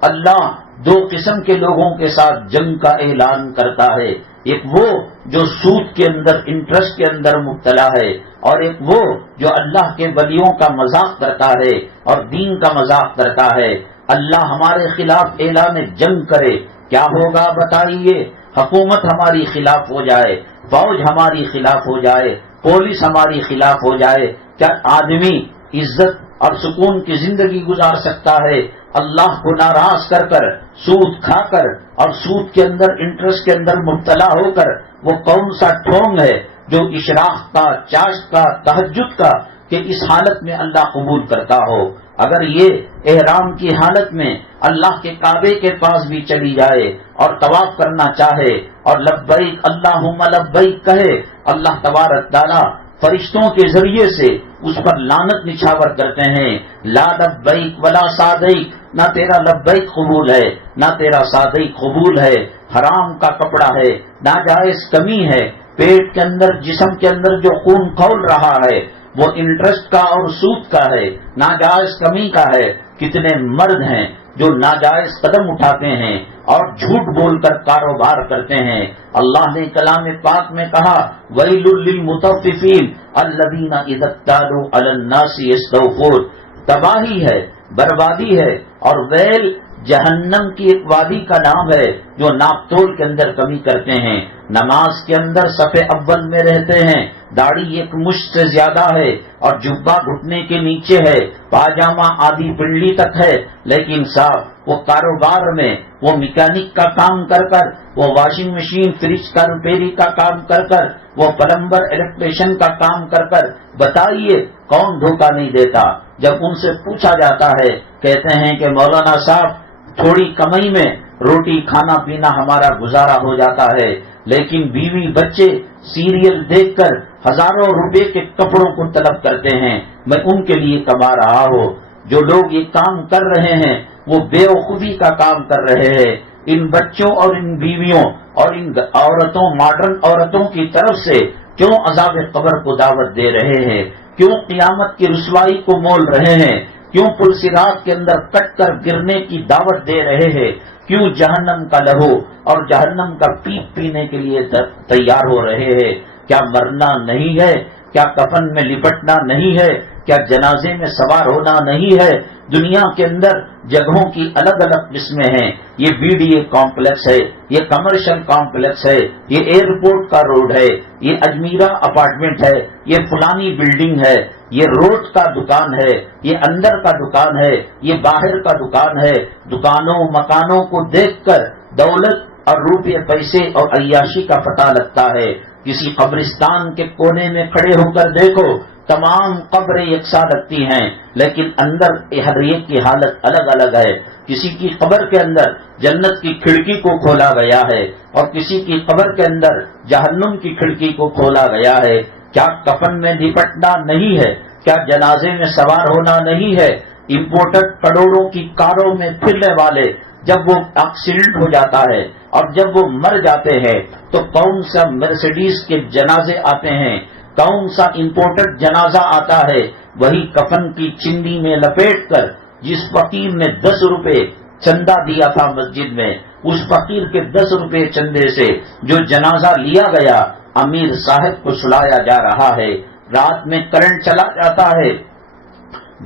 اللہ 2 قسم کے لوگوں کے ساتھ جنگ کا اعلان کرتا ہے، ایک وہ جو سود کے اندر، انٹرسٹ کے اندر مبتلا ہے، اور ایک وہ جو اللہ کے ولیوں کا مذاق کرتا ہے اور دین کا مذاق کرتا ہے۔ اللہ ہمارے خلاف اعلان جنگ کرے، کیا ہوگا بتائیے؟ حکومت ہماری خلاف ہو جائے، فوج ہماری خلاف ہو جائے، پولیس ہماری خلاف ہو جائے، کیا آدمی عزت اور سکون کی زندگی گزار سکتا ہے؟ اللہ کو ناراض کر کر، سود کھا کر اور سود کے اندر، انٹرسٹ کے اندر مبتلا ہو کر، وہ کون سا ٹھونگ ہے جو اشراق کا، چاشت کا، تہجد کا، کہ اس حالت میں اللہ قبول کرتا ہو؟ اگر یہ احرام کی حالت میں اللہ کے کعبے کے پاس بھی چلی جائے اور طواف کرنا چاہے اور لبیک اللہم لبیک کہے، اللہ تبارک تعالیٰ فرشتوں کے ذریعے سے اس پر لعنت نچھاور کرتے ہیں، لا لبیک ولا صادیق، نہ تیرا لبیک قبول ہے نہ تیرا صادیق قبول ہے، حرام کا کپڑا ہے، ناجائز کمی ہے، پیٹ کے اندر، جسم کے اندر جو خون کھول رہا ہے وہ انٹرسٹ کا اور سود کا ہے، ناجائز کمی کا ہے۔ کتنے مرد ہیں جو ناجائز قدم اٹھاتے ہیں اور جھوٹ بول کر کاروبار کرتے ہیں۔ اللہ نے کلام پاک میں کہا، وَيْلٌ لِّلْمُطَفِّفِينَ الَّذِينَ إِذَا اكْتَالُوا عَلَى النَّاسِ يَسْتَوْفُونَ۔ تباہی ہے، بربادی ہے، اور ویل جہنم کی ایک وادی کا نام ہے جو ناپ تول کے اندر کمی کرتے ہیں، نماز کے اندر صف اول میں رہتے ہیں، داڑھی ایک مشت سے زیادہ ہے اور جبہ گھٹنے کے نیچے ہے، پاجامہ آدھی پنڈلی تک ہے، لیکن صاحب وہ کاروبار میں، وہ میکینک کا کام کر کر، وہ واشنگ مشین فریج کا ریپیری کا کام کر کر، وہ پلمبر الیکٹریشین کا کام کر کر، بتائیے کون دھوکہ نہیں دیتا؟ جب ان سے پوچھا جاتا ہے کہتے ہیں کہ مولانا صاحب تھوڑی کمائی میں روٹی کھانا پینا ہمارا گزارا ہو جاتا ہے، لیکن بیوی بچے سیریل دیکھ کر ہزاروں روپے کے کپڑوں کو طلب کرتے ہیں، میں ان کے لیے کما رہا ہوں۔ جو لوگ یہ کام کر رہے ہیں وہ بے وقوفی کا کام کر رہے ہیں۔ ان بچوں اور ان بیویوں اور ان عورتوں، ماڈرن عورتوں کی طرف سے کیوں عذاب قبر کو دعوت دے رہے ہیں؟ کیوں قیامت کی رسوائی کو مول رہے ہیں؟ کیوں پل صراط کے اندر کٹ کر گرنے کی دعوت دے رہے ہیں؟ کیوں جہنم کا لہو اور جہنم کا پیپ پینے کے لیے تیار ہو رہے ہیں؟ کیا مرنا نہیں ہے؟ کیا کفن میں لپٹنا نہیں ہے؟ کیا جنازے میں سوار ہونا نہیں ہے؟ دنیا کے اندر جگہوں کی الگ الگ قسمیں ہیں۔ یہ بی ڈی اے کمپلیکس ہے، یہ کمرشل کمپلیکس ہے، یہ ایئرپورٹ کا روڈ ہے، یہ اجمیرہ اپارٹمنٹ ہے، یہ فلانی بلڈنگ ہے، یہ روڈ کا دکان ہے، یہ اندر کا دکان ہے، یہ باہر کا دکان ہے۔ دکانوں مکانوں کو دیکھ کر دولت اور روپے پیسے اور عیاشی کا پتہ لگتا ہے۔ کسی قبرستان کے کونے میں کھڑے ہو کر دیکھو، تمام قبریں یکساں لگتی ہیں، لیکن اندر ہر ایک کی حالت الگ الگ ہے۔ کسی کی قبر کے اندر جنت کی کھڑکی کو کھولا گیا ہے اور کسی کی قبر کے اندر جہنم کی کھڑکی کو کھولا گیا ہے۔ کیا کفن میں لپٹنا نہیں ہے؟ کیا جنازے میں سوار ہونا نہیں ہے؟ امپورٹڈ کروڑوں کی کاروں میں پھرنے والے جب وہ ایکسیڈنٹ ہو جاتا ہے اور جب وہ مر جاتے ہیں تو کون سا مرسیڈیز کے جنازے آتے ہیں، کون سا امپورٹڈ جنازہ آتا ہے؟ وہی کفن کی چنی میں لپیٹ کر جس فقیر نے 10 روپے چندہ دیا تھا مسجد میں، اس فقیر کے 10 روپے چندے سے جو جنازہ لیا گیا، امیر صاحب کو سلایا جا رہا ہے۔ رات میں کرنٹ چلا جاتا ہے،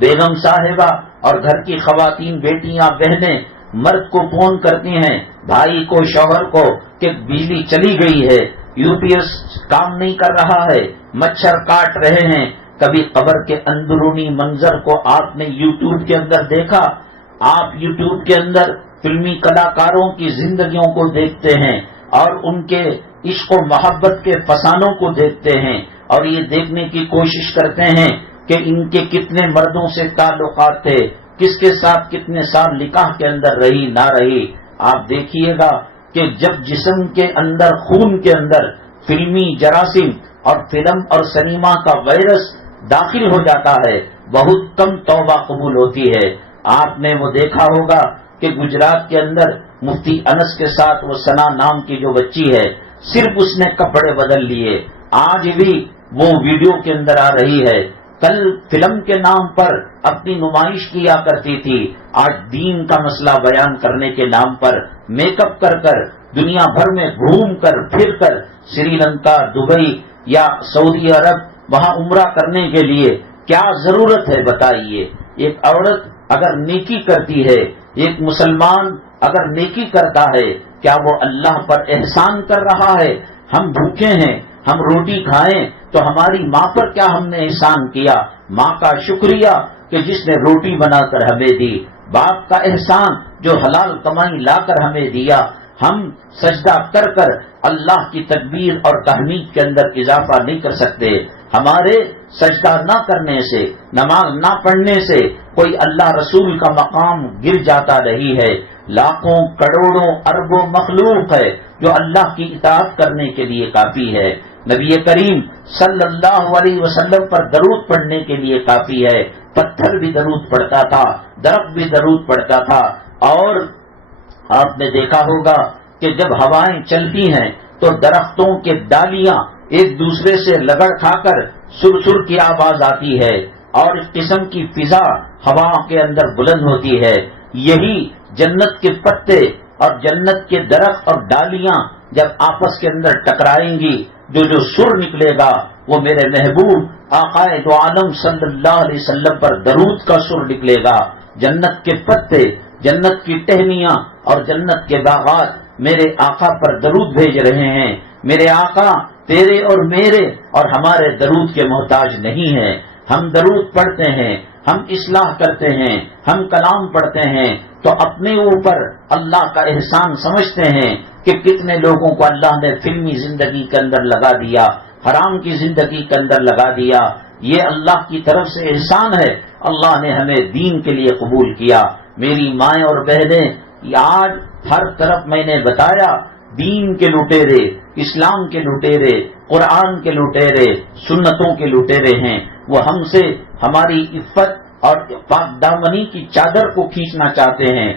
بیگم صاحبہ اور گھر کی خواتین، بیٹیاں، بہنیں مرد کو فون کرتی ہیں، بھائی کو، شوہر کو، کہ بجلی چلی گئی ہے، یو پی ایس کام نہیں کر رہا ہے، مچھر کاٹ رہے ہیں۔ کبھی قبر کے اندرونی منظر کو آپ نے یوٹیوب کے اندر دیکھا؟ آپ یوٹیوب کے اندر فلمی کلاکاروں کی زندگیوں کو دیکھتے ہیں اور ان کے عشق و محبت کے فسانوں کو دیکھتے ہیں اور یہ دیکھنے کی کوشش کرتے ہیں کہ ان کے کتنے مردوں سے تعلقات تھے، کس کے ساتھ کتنے سال نکاح کے اندر رہی نہ رہی۔ آپ دیکھیے گا کہ جب جسم کے اندر، خون کے اندر فلمی جراثیم اور فلم اور سنیما کا وائرس داخل ہو جاتا ہے، بہت کم توبہ قبول ہوتی ہے۔ آپ نے وہ دیکھا ہوگا کہ گجرات کے اندر مفتی انس کے ساتھ وہ ثنا نام کی جو بچی ہے، صرف اس نے کپڑے بدل لیے، آج بھی وہ ویڈیو کے اندر آ رہی ہے۔ کل فلم کے نام پر اپنی نمائش کیا کرتی تھی، آج دین کا مسئلہ بیان کرنے کے نام پر میک اپ کر کر دنیا بھر میں گھوم کر پھر کر سری لنکا، دبئی یا سعودی عرب وہاں عمرہ کرنے کے لیے کیا ضرورت ہے بتائیے؟ ایک عورت اگر نیکی کرتی ہے، ایک مسلمان اگر نیکی کرتا ہے، کیا وہ اللہ پر احسان کر رہا ہے؟ ہم بھوکے ہیں، ہم روٹی کھائیں تو ہماری ماں پر کیا ہم نے احسان کیا؟ ماں کا شکریہ کہ جس نے روٹی بنا کر ہمیں دی، باپ کا احسان جو حلال کمائی لا کر ہمیں دیا۔ ہم سجدہ کر کر اللہ کی تکبیر اور تحمید کے اندر اضافہ نہیں کر سکتے۔ ہمارے سجدہ نہ کرنے سے، نماز نہ پڑھنے سے کوئی اللہ رسول کا مقام گر جاتا نہیں ہے۔ لاکھوں، کروڑوں، اربوں مخلوق ہے جو اللہ کی اطاعت کرنے کے لیے کافی ہے۔ نبی کریم صلی اللہ علیہ وسلم پر درود پڑھنے کے لیے کافی ہے۔ پتھر بھی درود پڑھتا تھا، درخت بھی درود پڑھتا تھا۔ اور آپ نے دیکھا ہوگا کہ جب ہوائیں چلتی ہیں تو درختوں کے ڈالیاں ایک دوسرے سے لگڑ کھا کر سر کی آواز آتی ہے اور اس قسم کی فضا ہوا کے اندر بلند ہوتی ہے۔ یہی جنت کے پتے اور جنت کے درخت اور ڈالیاں جب آپس کے اندر ٹکرائیں گی، جو سر نکلے گا وہ میرے محبوب آقا دو عالم صلی اللہ علیہ وسلم پر درود کا سر نکلے گا۔ جنت کے پتے، جنت کی ٹہنیاں اور جنت کے باغات میرے آقا پر درود بھیج رہے ہیں۔ میرے آقا تیرے اور میرے اور ہمارے درود کے محتاج نہیں ہیں۔ ہم درود پڑھتے ہیں، ہم اصلاح کرتے ہیں، ہم کلام پڑھتے ہیں تو اپنے اوپر اللہ کا احسان سمجھتے ہیں کہ کتنے لوگوں کو اللہ نے فلمی زندگی کے اندر لگا دیا، حرام کی زندگی کے اندر لگا دیا۔ یہ اللہ کی طرف سے احسان ہے، اللہ نے ہمیں دین کے لیے قبول کیا۔ میری مائیں اور بہنیں، آج ہر طرف میں نے بتایا دین کے لٹیرے، اسلام کے لٹیرے، قرآن کے لٹیرے، سنتوں کے لٹیرے ہیں۔ وہ ہم سے ہماری عفت اور پاک دامنی کی چادر کو کھینچنا چاہتے ہیں۔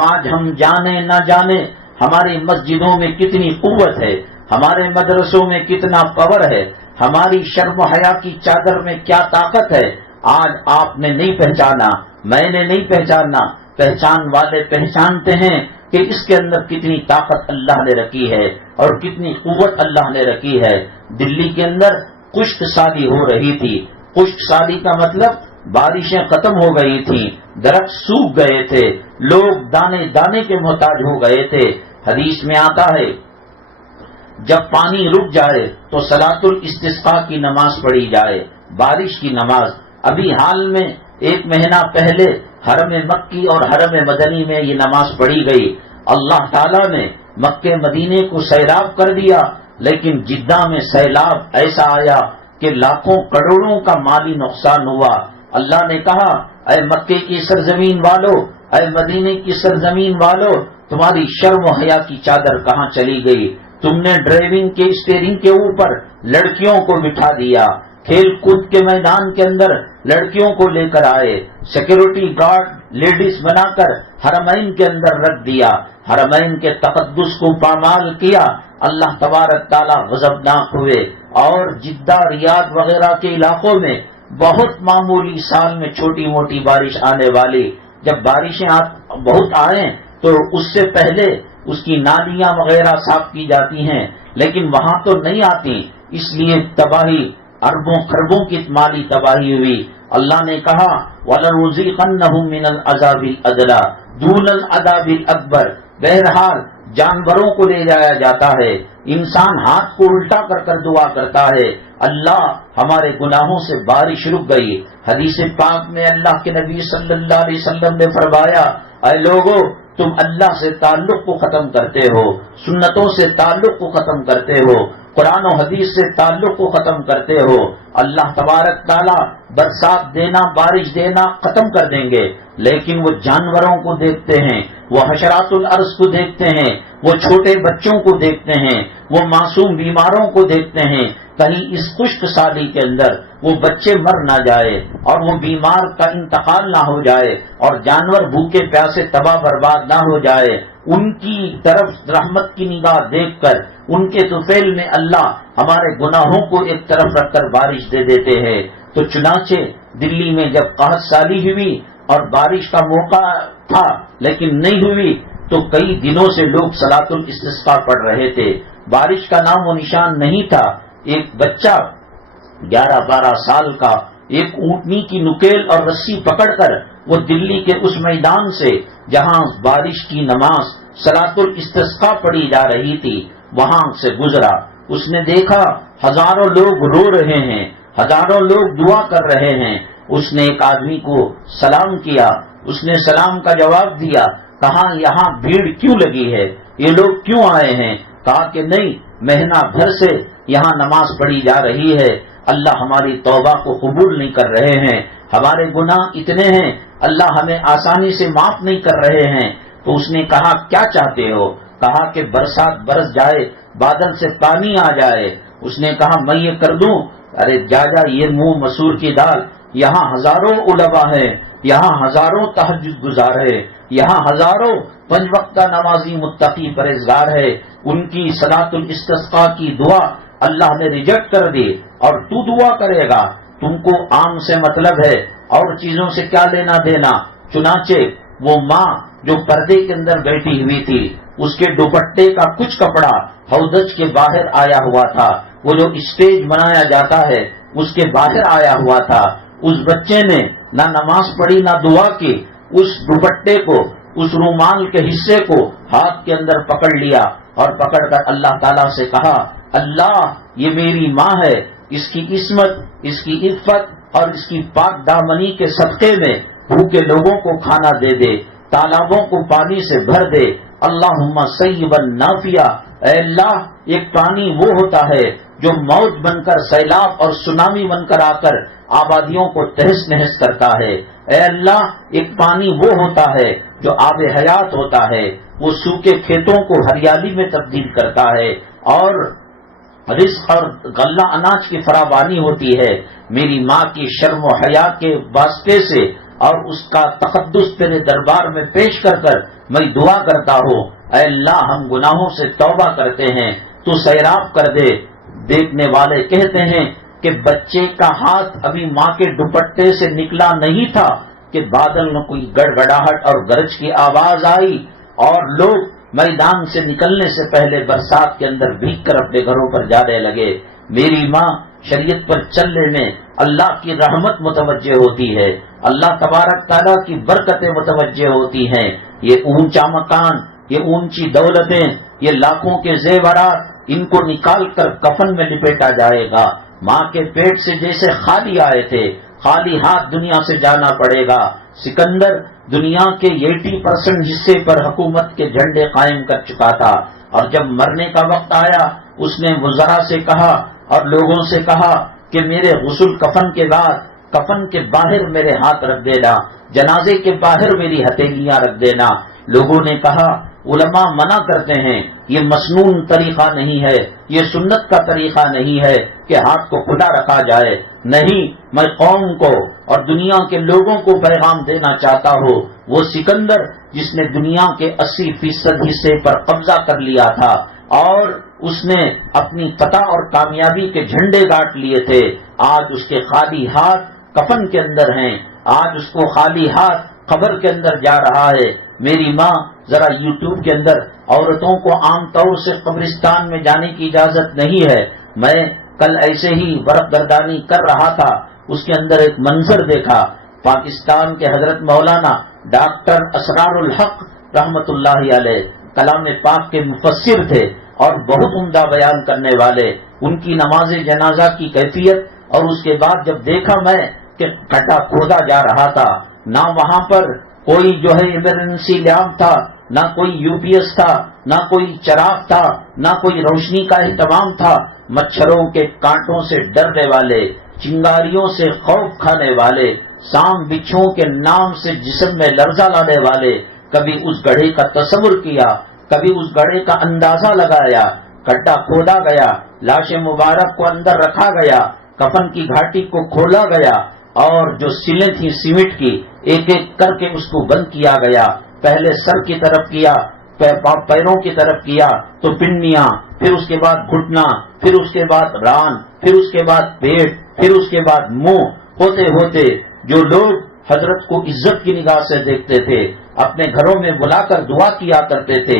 آج ہم جانے نہ جانے ہماری مسجدوں میں کتنی قوت ہے، ہمارے مدرسوں میں کتنا پاور ہے، ہماری شرم و حیا کی چادر میں کیا طاقت ہے، آج آپ نے نہیں پہچانا، میں نے نہیں پہچانا، پہچان والے پہچانتے ہیں کہ اس کے اندر کتنی طاقت اللہ نے رکھی ہے اور کتنی قوت اللہ نے رکھی ہے۔ دلی کے اندر خشک سالی ہو رہی تھی۔ خشک سالی کا مطلب بارشیں ختم ہو گئی تھیں، درخت سوکھ گئے تھے، لوگ دانے دانے کے محتاج ہو گئے تھے۔ حدیث میں آتا ہے جب پانی رک جائے تو صلاۃ الاستسقاء کی نماز پڑھی جائے، بارش کی نماز۔ ابھی حال میں 1 مہینہ پہلے حرم مکی اور حرم مدنی میں یہ نماز پڑھی گئی۔ اللہ تعالیٰ نے مکے مدینے کو سیلاب کر دیا، لیکن جدہ میں سیلاب ایسا آیا کہ لاکھوں کروڑوں کا مالی نقصان ہوا۔ اللہ نے کہا اے مکے کی سرزمین والو، اے مدینے کی سرزمین والو، تمہاری شرم و حیا کی چادر کہاں چلی گئی؟ تم نے ڈرائیونگ کے اسٹیئرنگ کے اوپر لڑکیوں کو بٹھا دیا، کھیل کود کے میدان کے اندر لڑکیوں کو لے کر آئے، سیکورٹی گارڈ لیڈیز بنا کر حرمین کے اندر رکھ دیا، حرمین کے تقدس کو پامال کیا، اللہ تبارک تعالیٰ غضبناک ہوئے۔ اور جدہ ریاض وغیرہ کے علاقوں میں بہت معمولی سال میں چھوٹی موٹی بارش آنے والی، جب بارشیں بہت آئیں تو اس سے پہلے اس کی نالیاں وغیرہ صاف کی جاتی ہیں، لیکن وہاں تو نہیں آتی، اس لیے تباہی، اربوں خربوں کی مالی تباہی ہوئی۔ اللہ نے کہا وَلَنُذِيقَنَّهُم مِّنَ الْعَذَابِ الْأَدْنَىٰ دُونَ الْعَذَابِ الْأَكْبَرِ۔ بہرحال جانوروں کو لے جایا جاتا ہے، انسان ہاتھ کو الٹا کر کر دعا کرتا ہے، اللہ ہمارے گناہوں سے بارش رک گئی۔ حدیث پاک میں اللہ کے نبی صلی اللہ علیہ وسلم نے فرمایا، اے لوگو تم اللہ سے تعلق کو ختم کرتے ہو، سنتوں سے تعلق کو ختم کرتے ہو، قرآن و حدیث سے تعلق کو ختم کرتے ہو، اللہ تبارک تعالیٰ برسات دینا، بارش دینا ختم کر دیں گے۔ لیکن وہ جانوروں کو دیکھتے ہیں، وہ حشرات الارض کو دیکھتے ہیں، وہ چھوٹے بچوں کو دیکھتے ہیں، وہ معصوم بیماروں کو دیکھتے ہیں، کہیں اس خشک سالی کے اندر وہ بچے مر نہ جائے اور وہ بیمار کا انتقال نہ ہو جائے اور جانور بھوکے پیاسے تباہ برباد نہ ہو جائے۔ ان کی طرف رحمت کی نگاہ دیکھ کر ان کے طفیل میں اللہ ہمارے گناہوں کو ایک طرف رکھ کر بارش دے دیتے ہیں۔ تو چنانچہ دلی میں جب قحط سالی ہوئی اور بارش کا موقع تھا لیکن نہیں ہوئی تو کئی دنوں سے لوگ صلاۃ الاستسقاء پڑھ رہے تھے، بارش کا نام و نشان نہیں تھا۔ ایک بچہ 11-12 سال کا ایک اونٹنی کی نکیل اور رسی پکڑ کر وہ دلی کے اس میدان سے جہاں بارش کی نماز صلاۃ الاستسقاء پڑھی جا رہی تھی وہاں سے گزرا۔ اس نے دیکھا ہزاروں لوگ رو رہے ہیں، ہزاروں لوگ دعا کر رہے ہیں۔ اس نے ایک آدمی کو سلام کیا، اس نے سلام کا جواب دیا، کہا یہاں بھیڑ کیوں لگی ہے، یہ لوگ کیوں آئے ہیں؟ کہا کہ نہیں، مہینہ بھر سے یہاں نماز پڑھی جا رہی ہے، اللہ ہماری توبہ کو قبول نہیں کر رہے ہیں، ہمارے گناہ اتنے ہیں، اللہ ہمیں آسانی سے معاف نہیں کر رہے ہیں۔ تو اس نے کہا کیا چاہتے ہو؟ کہا کہ برسات برس جائے، بادل سے پانی آ جائے۔ اس نے کہا میں یہ کر دوں؟ ارے جا یہ منہ مسور کی دال، یہاں ہزاروں علماء ہیں، یہاں ہزاروں تہجد گزار ہے، یہاں ہزاروں 5 وقتہ نمازی متقی پرہیزگار ہے، ان کی صلاۃ الاستسقاء کی دعا اللہ نے ریجیکٹ کر دی اور تو دعا کرے گا؟ تم کو آم سے مطلب ہے اور چیزوں سے کیا لینا دینا؟ چنانچہ وہ ماں جو پردے کے اندر بیٹھی ہوئی تھی، اس کے دوپٹے کا کچھ کپڑا ہودج کے باہر آیا ہوا تھا، وہ جو اسٹیج بنایا جاتا ہے اس کے باہر آیا ہوا تھا۔ اس بچے نے نہ نماز پڑھی نہ دعا کی، اس دوپٹے کو، اس رومال کے حصے کو ہاتھ کے اندر پکڑ لیا اور پکڑ کر اللہ تعالیٰ سے کہا اللہ یہ میری ماں ہے، اس کی عصمت، اس کی عفت اور اس کی پاک دامنی کے صدقے میں بھوکے لوگوں کو کھانا دے دے، تالابوں کو پانی سے بھر دے۔ اللہم سیبا نافعا، اے اللہ ایک پانی وہ ہوتا ہے جو موج بن کر، سیلاب اور سونامی بن کر آ کر آبادیوں کو تہس نہس کرتا ہے۔ اے اللہ ایک پانی وہ ہوتا ہے جو آب حیات ہوتا ہے، وہ سوکھے کھیتوں کو ہریالی میں تبدیل کرتا ہے اور رزق اور غلہ اناج کی فراوانی ہوتی ہے۔ میری ماں کی شرم و حیا کے واسطے سے اور اس کا تقدس تیرے دربار میں پیش کر کر میں دعا کرتا ہوں، اے اللہ ہم گناہوں سے توبہ کرتے ہیں، تو سیراب کر دے۔ دیکھنے والے کہتے ہیں کہ بچے کا ہاتھ ابھی ماں کے دوپٹے سے نکلا نہیں تھا کہ بادل میں کوئی گڑگڑاہٹ اور گرج کی آواز آئی اور لوگ میدان سے نکلنے سے پہلے برسات کے اندر بھیگ کر اپنے گھروں پر جانے لگے۔ میری ماں شریعت پر چلنے میں اللہ کی رحمت متوجہ ہوتی ہے، اللہ تبارک تعالیٰ کی برکتیں متوجہ ہوتی ہیں۔ یہ اونچا مکان، یہ اونچی دولتیں، یہ لاکھوں کے زیورات، ان کو نکال کر کفن میں لپیٹا جائے گا۔ ماں کے پیٹ سے جیسے خالی آئے تھے، خالی ہاتھ دنیا سے جانا پڑے گا۔ سکندر دنیا کے 80% حصے پر حکومت کے جھنڈے قائم کر چکا تھا، اور جب مرنے کا وقت آیا اس نے وزراء سے کہا اور لوگوں سے کہا کہ میرے غسل کفن کے بعد کفن کے باہر میرے ہاتھ رکھ دینا، جنازے کے باہر میری ہتھیلیاں رکھ دینا۔ لوگوں نے کہا علماء منع کرتے ہیں یہ مسنون طریقہ نہیں ہے، یہ سنت کا طریقہ نہیں ہے کہ ہاتھ کو کھلا رکھا جائے. نہیں، میں قوم کو اور دنیا کے لوگوں کو پیغام دینا چاہتا ہوں، وہ سکندر جس نے دنیا کے 80% حصے پر قبضہ کر لیا تھا اور اس نے اپنی فتح اور کامیابی کے جھنڈے گاٹ لیے تھے، آج اس کے خالی ہاتھ کفن کے اندر ہیں، آج اس کو خالی ہاتھ قبر کے اندر جا رہا ہے. میری ماں ذرا یوٹیوب کے اندر عورتوں کو عام طور سے قبرستان میں جانے کی اجازت نہیں ہے. میں کل ایسے ہی ورق گردانی کر رہا تھا، اس کے اندر ایک منظر دیکھا. پاکستان کے حضرت مولانا ڈاکٹر اسرار الحق رحمت اللہ علیہ کلام پاک کے مفسر تھے اور بہت عمدہ بیان کرنے والے. ان کی نماز جنازہ کی کیفیت اور اس کے بعد جب دیکھا میں کہ گڈھا کھودا جا رہا تھا، نہ وہاں پر کوئی جو ہے ایمرجنسی لیمپ تھا، نہ کوئی یو پی ایس تھا، نہ کوئی چراغ تھا، نہ کوئی روشنی کا اہتمام تھا. مچھروں کے کانٹوں سے ڈرنے والے، چنگاریوں سے خوف کھانے والے، سانپ بچھوؤں کے نام سے جسم میں لرزہ لانے والے. کبھی اس گڑھے کا تصور کیا، کبھی اس گڑھے کا اندازہ لگایا. گڈھا کھودا گیا، لاش مبارک کو اندر رکھا گیا، کفن کی گھاٹی کو کھولا گیا اور جو سلیں تھیں سیمنٹ کی ایک ایک کر کے اس کو بند کیا گیا. پہلے سر کی طرف کیا، پیروں کی طرف کیا تو پنڈیاں، پھر اس کے بعد گھٹنا، پھر اس کے بعد ران، پھر اس کے بعد پیٹ، پھر اس کے بعد منہ. ہوتے ہوتے جو لوگ حضرت کو عزت کی نگاہ سے دیکھتے تھے، اپنے گھروں میں بلا کر دعا کیا کرتے تھے،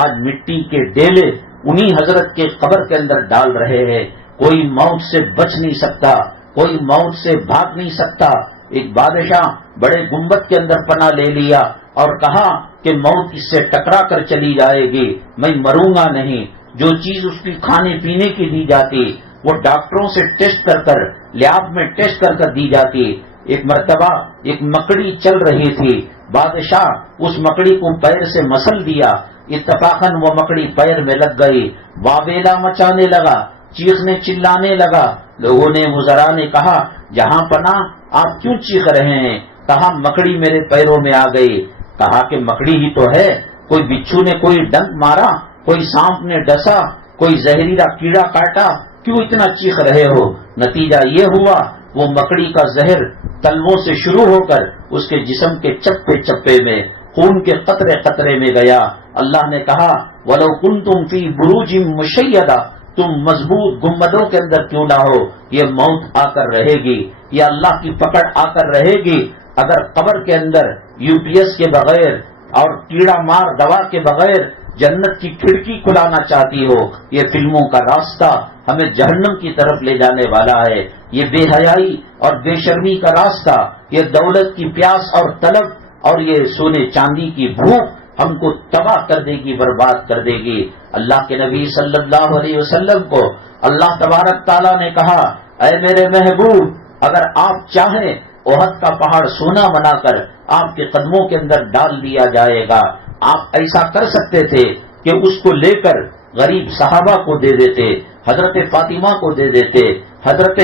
آج مٹی کے ڈیلے انہی حضرت کے قبر کے اندر ڈال رہے ہیں. کوئی موت سے بچ نہیں سکتا، کوئی موت سے بھاگ نہیں سکتا. ایک بادشاہ بڑے گنبد کے اندر پناہ لے لیا اور کہا کہ موت اس سے ٹکرا کر چلی جائے گی، میں مروں گا نہیں. جو چیز اس کی کھانے پینے کی دی جاتی وہ ڈاکٹروں سے ٹیسٹ کر کر، لیاب میں ٹیسٹ کر کر دی جاتی. ایک مرتبہ ایک مکڑی چل رہی تھی، بادشاہ اس مکڑی کو پیر سے مسل دیا، اتفاقاً وہ مکڑی پیر میں لگ گئی، واویلا مچانے لگا، چیخنے چلانے لگا. لوگوں نے وزراء نے کہا جہاں پناہ آپ کیوں چیخ رہے ہیں؟ کہا مکڑی میرے پیروں میں آ گئی. کہا کہ مکڑی ہی تو ہے، کوئی بچھو نے کوئی ڈنک مارا، کوئی سانپ نے ڈسا، کوئی زہریلا کیڑا کاٹا، کیوں اتنا چیخ رہے ہو؟ نتیجہ یہ ہوا وہ مکڑی کا زہر تلووں سے شروع ہو کر اس کے جسم کے چپے چپے میں خون کے قطرے قطرے میں گیا. اللہ نے کہا وَلَوْ كُنْتُمْ فِي بُرُوجٍ مُشَيَّدَةٍ، تم مضبوط گنبدوں کے اندر کیوں نہ ہو، یہ موت آ کر رہے گی، یہ اللہ کی پکڑ آ کر رہے گی. اگر قبر کے اندر یو پی ایس کے بغیر اور کیڑا مار دوا کے بغیر جنت کی کھڑکی کھلانا چاہتی ہو، یہ فلموں کا راستہ ہمیں جہنم کی طرف لے جانے والا ہے. یہ بے حیائی اور بے شرمی کا راستہ، یہ دولت کی پیاس اور طلب اور یہ سونے چاندی کی بھوک ہم کو تباہ کر دے گی، برباد کر دے گی. اللہ کے نبی صلی اللہ علیہ وسلم کو اللہ تبارک تعالیٰ نے کہا اے میرے محبوب، اگر آپ چاہیں احد کا پہاڑ سونا بنا کر آپ کے قدموں کے اندر ڈال دیا جائے گا. آپ ایسا کر سکتے تھے کہ اس کو لے کر غریب صحابہ کو دے دیتے، حضرت فاطمہ کو دے دیتے، حضرت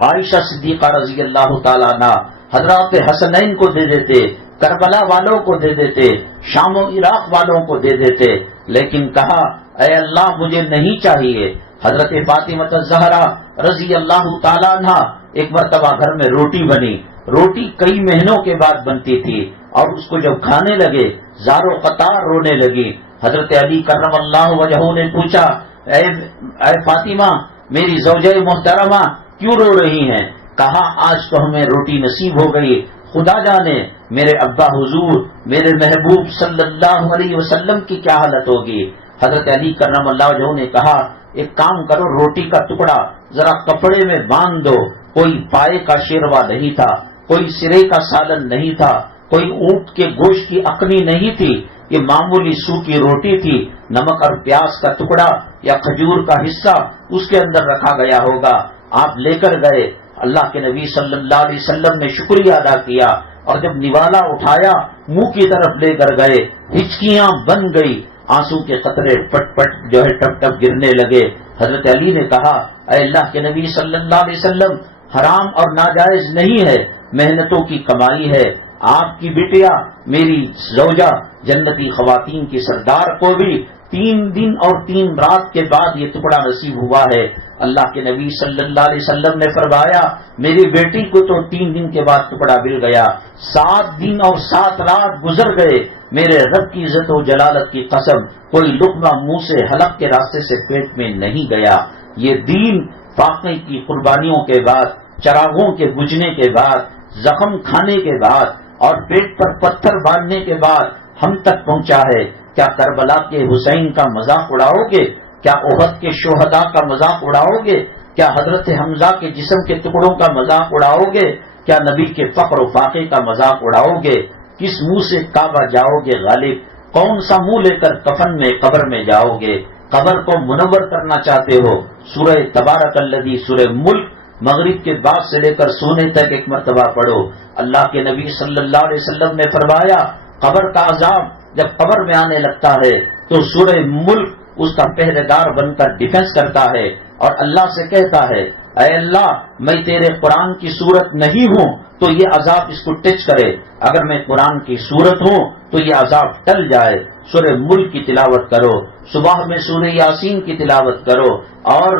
عائشہ صدیقہ رضی اللہ تعالیٰ عنہ، حضرت حسنین کو دے دیتے، کربلا والوں کو دے دیتے، شام و عراق والوں کو دے دیتے. لیکن کہا اے اللہ مجھے نہیں چاہیے. حضرت فاطمہ الزہرا رضی اللہ تعالیٰ عنہ ایک مرتبہ گھر میں روٹی بنی، روٹی کئی مہینوں کے بعد بنتی تھی اور اس کو جب کھانے لگے زارو قطار رونے لگی. حضرت علی کرم اللہ وجہہ نے پوچھا اے فاطمہ میری زوجہ محترمہ کیوں رو رہی ہیں؟ کہا آج تو ہمیں روٹی نصیب ہو گئی، خدا جانے میرے ابا حضور میرے محبوب صلی اللہ علیہ وسلم کی کیا حالت ہوگی. حضرت علی کرم اللہ وجہہ نے کہا ایک کام کرو، روٹی کا ٹکڑا ذرا کپڑے میں باندھ دو. کوئی پائے کا شیروا نہیں تھا، کوئی سرے کا سالن نہیں تھا، کوئی اونٹ کے گوشت کی اکنی نہیں تھی، یہ معمولی سوکھی روٹی تھی. نمک اور پیاز کا ٹکڑا یا کھجور کا حصہ اس کے اندر رکھا گیا ہوگا. آپ لے کر گئے، اللہ کے نبی صلی اللہ علیہ وسلم نے شکریہ ادا کیا اور جب نوالا اٹھایا منہ کی طرف لے کر گئے، ہچکیاں بن گئی، آنسو کے قطرے پٹ پٹ جو ہے ٹپ ٹپ گرنے لگے. حضرت علی نے کہا اے اللہ کے نبی صلی اللہ علیہ وسلم، حرام اور ناجائز نہیں ہے، محنتوں کی کمائی ہے، آپ کی بٹیا میری زوجہ جنتی خواتین کی سردار کو بھی 3 دن اور 3 رات کے بعد یہ ٹکڑا نصیب ہوا ہے۔ اللہ کے نبی صلی اللہ علیہ وسلم نے فرمایا میری بیٹی کو تو 3 دن کے بعد ٹکڑا مل گیا، 7 دن اور 7 رات گزر گئے، میرے رب کی عزت و جلالت کی قسم کوئی لقمہ منہ سے حلق کے راستے سے پیٹ میں نہیں گیا۔ یہ دین فاقے کی قربانیوں کے بعد، چراغوں کے بجھنے کے بعد، زخم کھانے کے بعد اور پیٹ پر پتھر باندھنے کے بعد ہم تک پہنچا ہے۔ کیا کربلا کے حسین کا مذاق اڑاؤ گے؟ کیا احد کے شہداء کا مذاق اڑاؤ گے؟ کیا حضرت حمزہ کے جسم کے ٹکڑوں کا مذاق اڑاؤ گے؟ کیا نبی کے فخر و فاقے کا مذاق اڑاؤ گے؟ کس منہ سے کعبہ جاؤ گے غالب؟ کون سا منہ لے کر کفن میں قبر میں جاؤ گے؟ قبر کو منور کرنا چاہتے ہو؟ سورہ تبارک الذی، سورہ ملک مغرب کے بعد سے لے کر سونے تک ایک مرتبہ پڑھو۔ اللہ کے نبی صلی اللہ علیہ وسلم نے فرمایا قبر کا عذاب جب قبر میں آنے لگتا ہے تو سورہ ملک اس کا پہرے دار بن کر ڈیفنس کرتا ہے اور اللہ سے کہتا ہے اے اللہ میں تیرے قرآن کی صورت نہیں ہوں تو یہ عذاب اس کو ٹچ کرے، اگر میں قرآن کی صورت ہوں تو یہ عذاب ٹل جائے۔ سورہ ملک کی تلاوت کرو، صبح میں سورہ یاسین کی تلاوت کرو اور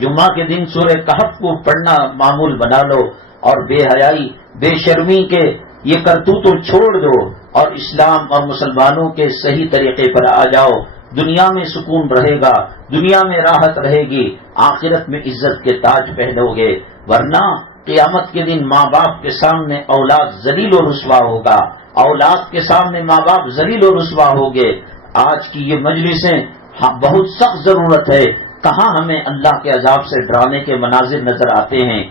جمعہ کے دن سورہ کہف کو پڑھنا معمول بنا لو، اور بے حیائی بے شرمی کے یہ کرتوت چھوڑ دو اور اسلام اور مسلمانوں کے صحیح طریقے پر آ جاؤ۔ دنیا میں سکون رہے گا، دنیا میں راحت رہے گی، آخرت میں عزت کے تاج پہنو گے، ورنہ قیامت کے دن ماں باپ کے سامنے اولاد ذلیل و رسوا ہوگا، اولاد کے سامنے ماں باپ ذلیل و رسوا ہوگے۔ آج کی یہ مجلسیں بہت سخت ضرورت ہے، کہاں ہمیں اللہ کے عذاب سے ڈرانے کے مناظر نظر آتے ہیں۔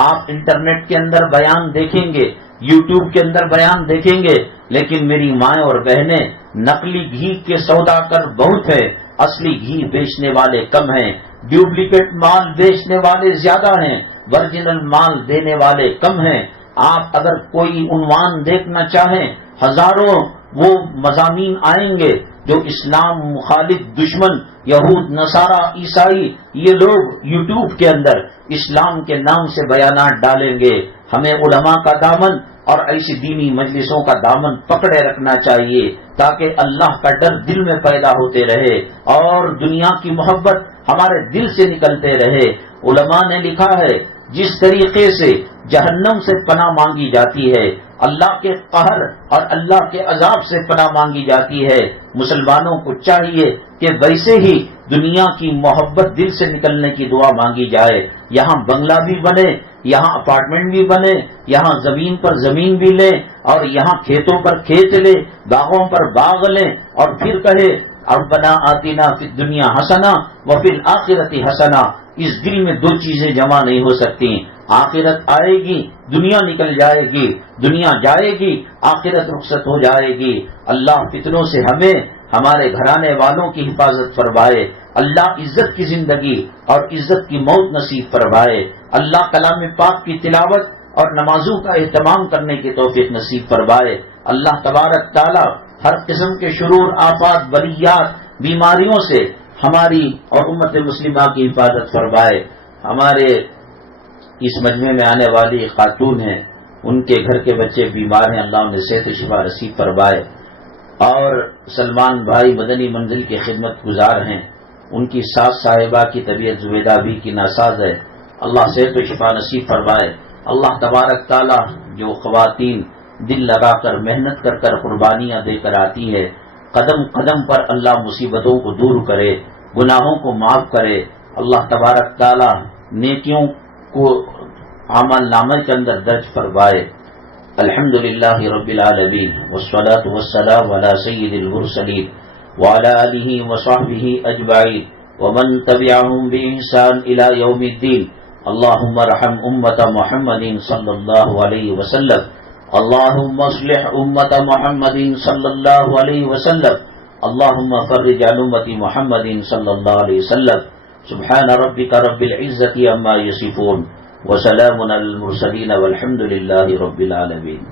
آپ انٹرنیٹ کے اندر بیان دیکھیں گے، یوٹیوب کے اندر بیان دیکھیں گے، لیکن میری مائیں اور بہنیں نقلی گھی کے سوداگر بہت ہے، اصلی گھی بیچنے والے کم ہیں، ڈپلیکیٹ مال بیچنے والے زیادہ ہیں، ورجنل مال دینے والے کم ہیں۔ آپ اگر کوئی عنوان دیکھنا چاہیں ہزاروں وہ مضامین آئیں گے جو اسلام مخالف دشمن یہود نصارہ عیسائی یہ لوگ یوٹیوب کے اندر اسلام کے نام سے بیانات ڈالیں گے۔ ہمیں علماء کا دامن اور ایسی دینی مجلسوں کا دامن پکڑے رکھنا چاہیے تاکہ اللہ کا ڈر دل میں پیدا ہوتے رہے اور دنیا کی محبت ہمارے دل سے نکلتے رہے۔ علماء نے لکھا ہے جس طریقے سے جہنم سے پناہ مانگی جاتی ہے، اللہ کے قہر اور اللہ کے عذاب سے پناہ مانگی جاتی ہے، مسلمانوں کو چاہیے کہ ویسے ہی دنیا کی محبت دل سے نکلنے کی دعا مانگی جائے۔ یہاں بنگلہ بھی بنے، یہاں اپارٹمنٹ بھی بنے، یہاں زمین پر زمین بھی لیں اور یہاں کھیتوں پر کھیت لیں، باغوں پر باغ لیں اور پھر کہے ربنا آتنا فی الدنیا حسنہ وفی الآخرۃ حسنہ۔ اس دل میں 2 چیزیں جمع نہیں ہو سکتی، آخرت آئے گی دنیا نکل جائے گی، دنیا جائے گی آخرت رخصت ہو جائے گی۔ اللہ فتنوں سے ہمیں ہمارے گھرانے والوں کی حفاظت فرمائے، اللہ عزت کی زندگی اور عزت کی موت نصیب فرمائے، اللہ کلام پاک کی تلاوت اور نمازوں کا اہتمام کرنے کی توفیق نصیب فرمائے۔ اللہ تبارک تعالی ہر قسم کے شرور آفات بلیات بیماریوں سے ہماری اور امت مسلمہ کی حفاظت فرمائے۔ ہمارے اس مجمع میں آنے والی خاتون ہیں، ان کے گھر کے بچے بیمار ہیں، اللہ انہیں صحت و شفا نصیب فرمائے۔ اور سلمان بھائی مدنی منزل کے خدمت گزار ہیں، ان کی ساس صاحبہ کی طبیعت زبیدہ بھی کی ناساز ہے، اللہ صحت و شفا نصیب فرمائے۔ اللہ تبارک تعالی جو خواتین دل لگا کر محنت کر کر قربانیاں دے کر آتی ہے، قدم قدم پر اللہ مصیبتوں کو دور کرے، گناہوں کو معاف کرے، اللہ تبارک تعالی نیکیوں کو عمل نامہ کے اندر درج فرمائے۔ الحمدللہ رب العالمین والصلاة والسلام علی سید المرسلین وعلی آلہ وصحبہ اجمعین ومن تبعهم بإحسان الى یوم الدین۔ اللہم ارحم امت محمد صلی اللہ علیہ وسلم، اللہم اصلح امت محمد صلی اللہ علیہ وسلم، اللہم فرج عن امت محمد صلی اللہ علیہ وسلم۔ سبحان ربک رب العزة عما یصفون وسلام علی المرسلین والحمد للہ رب العالمین۔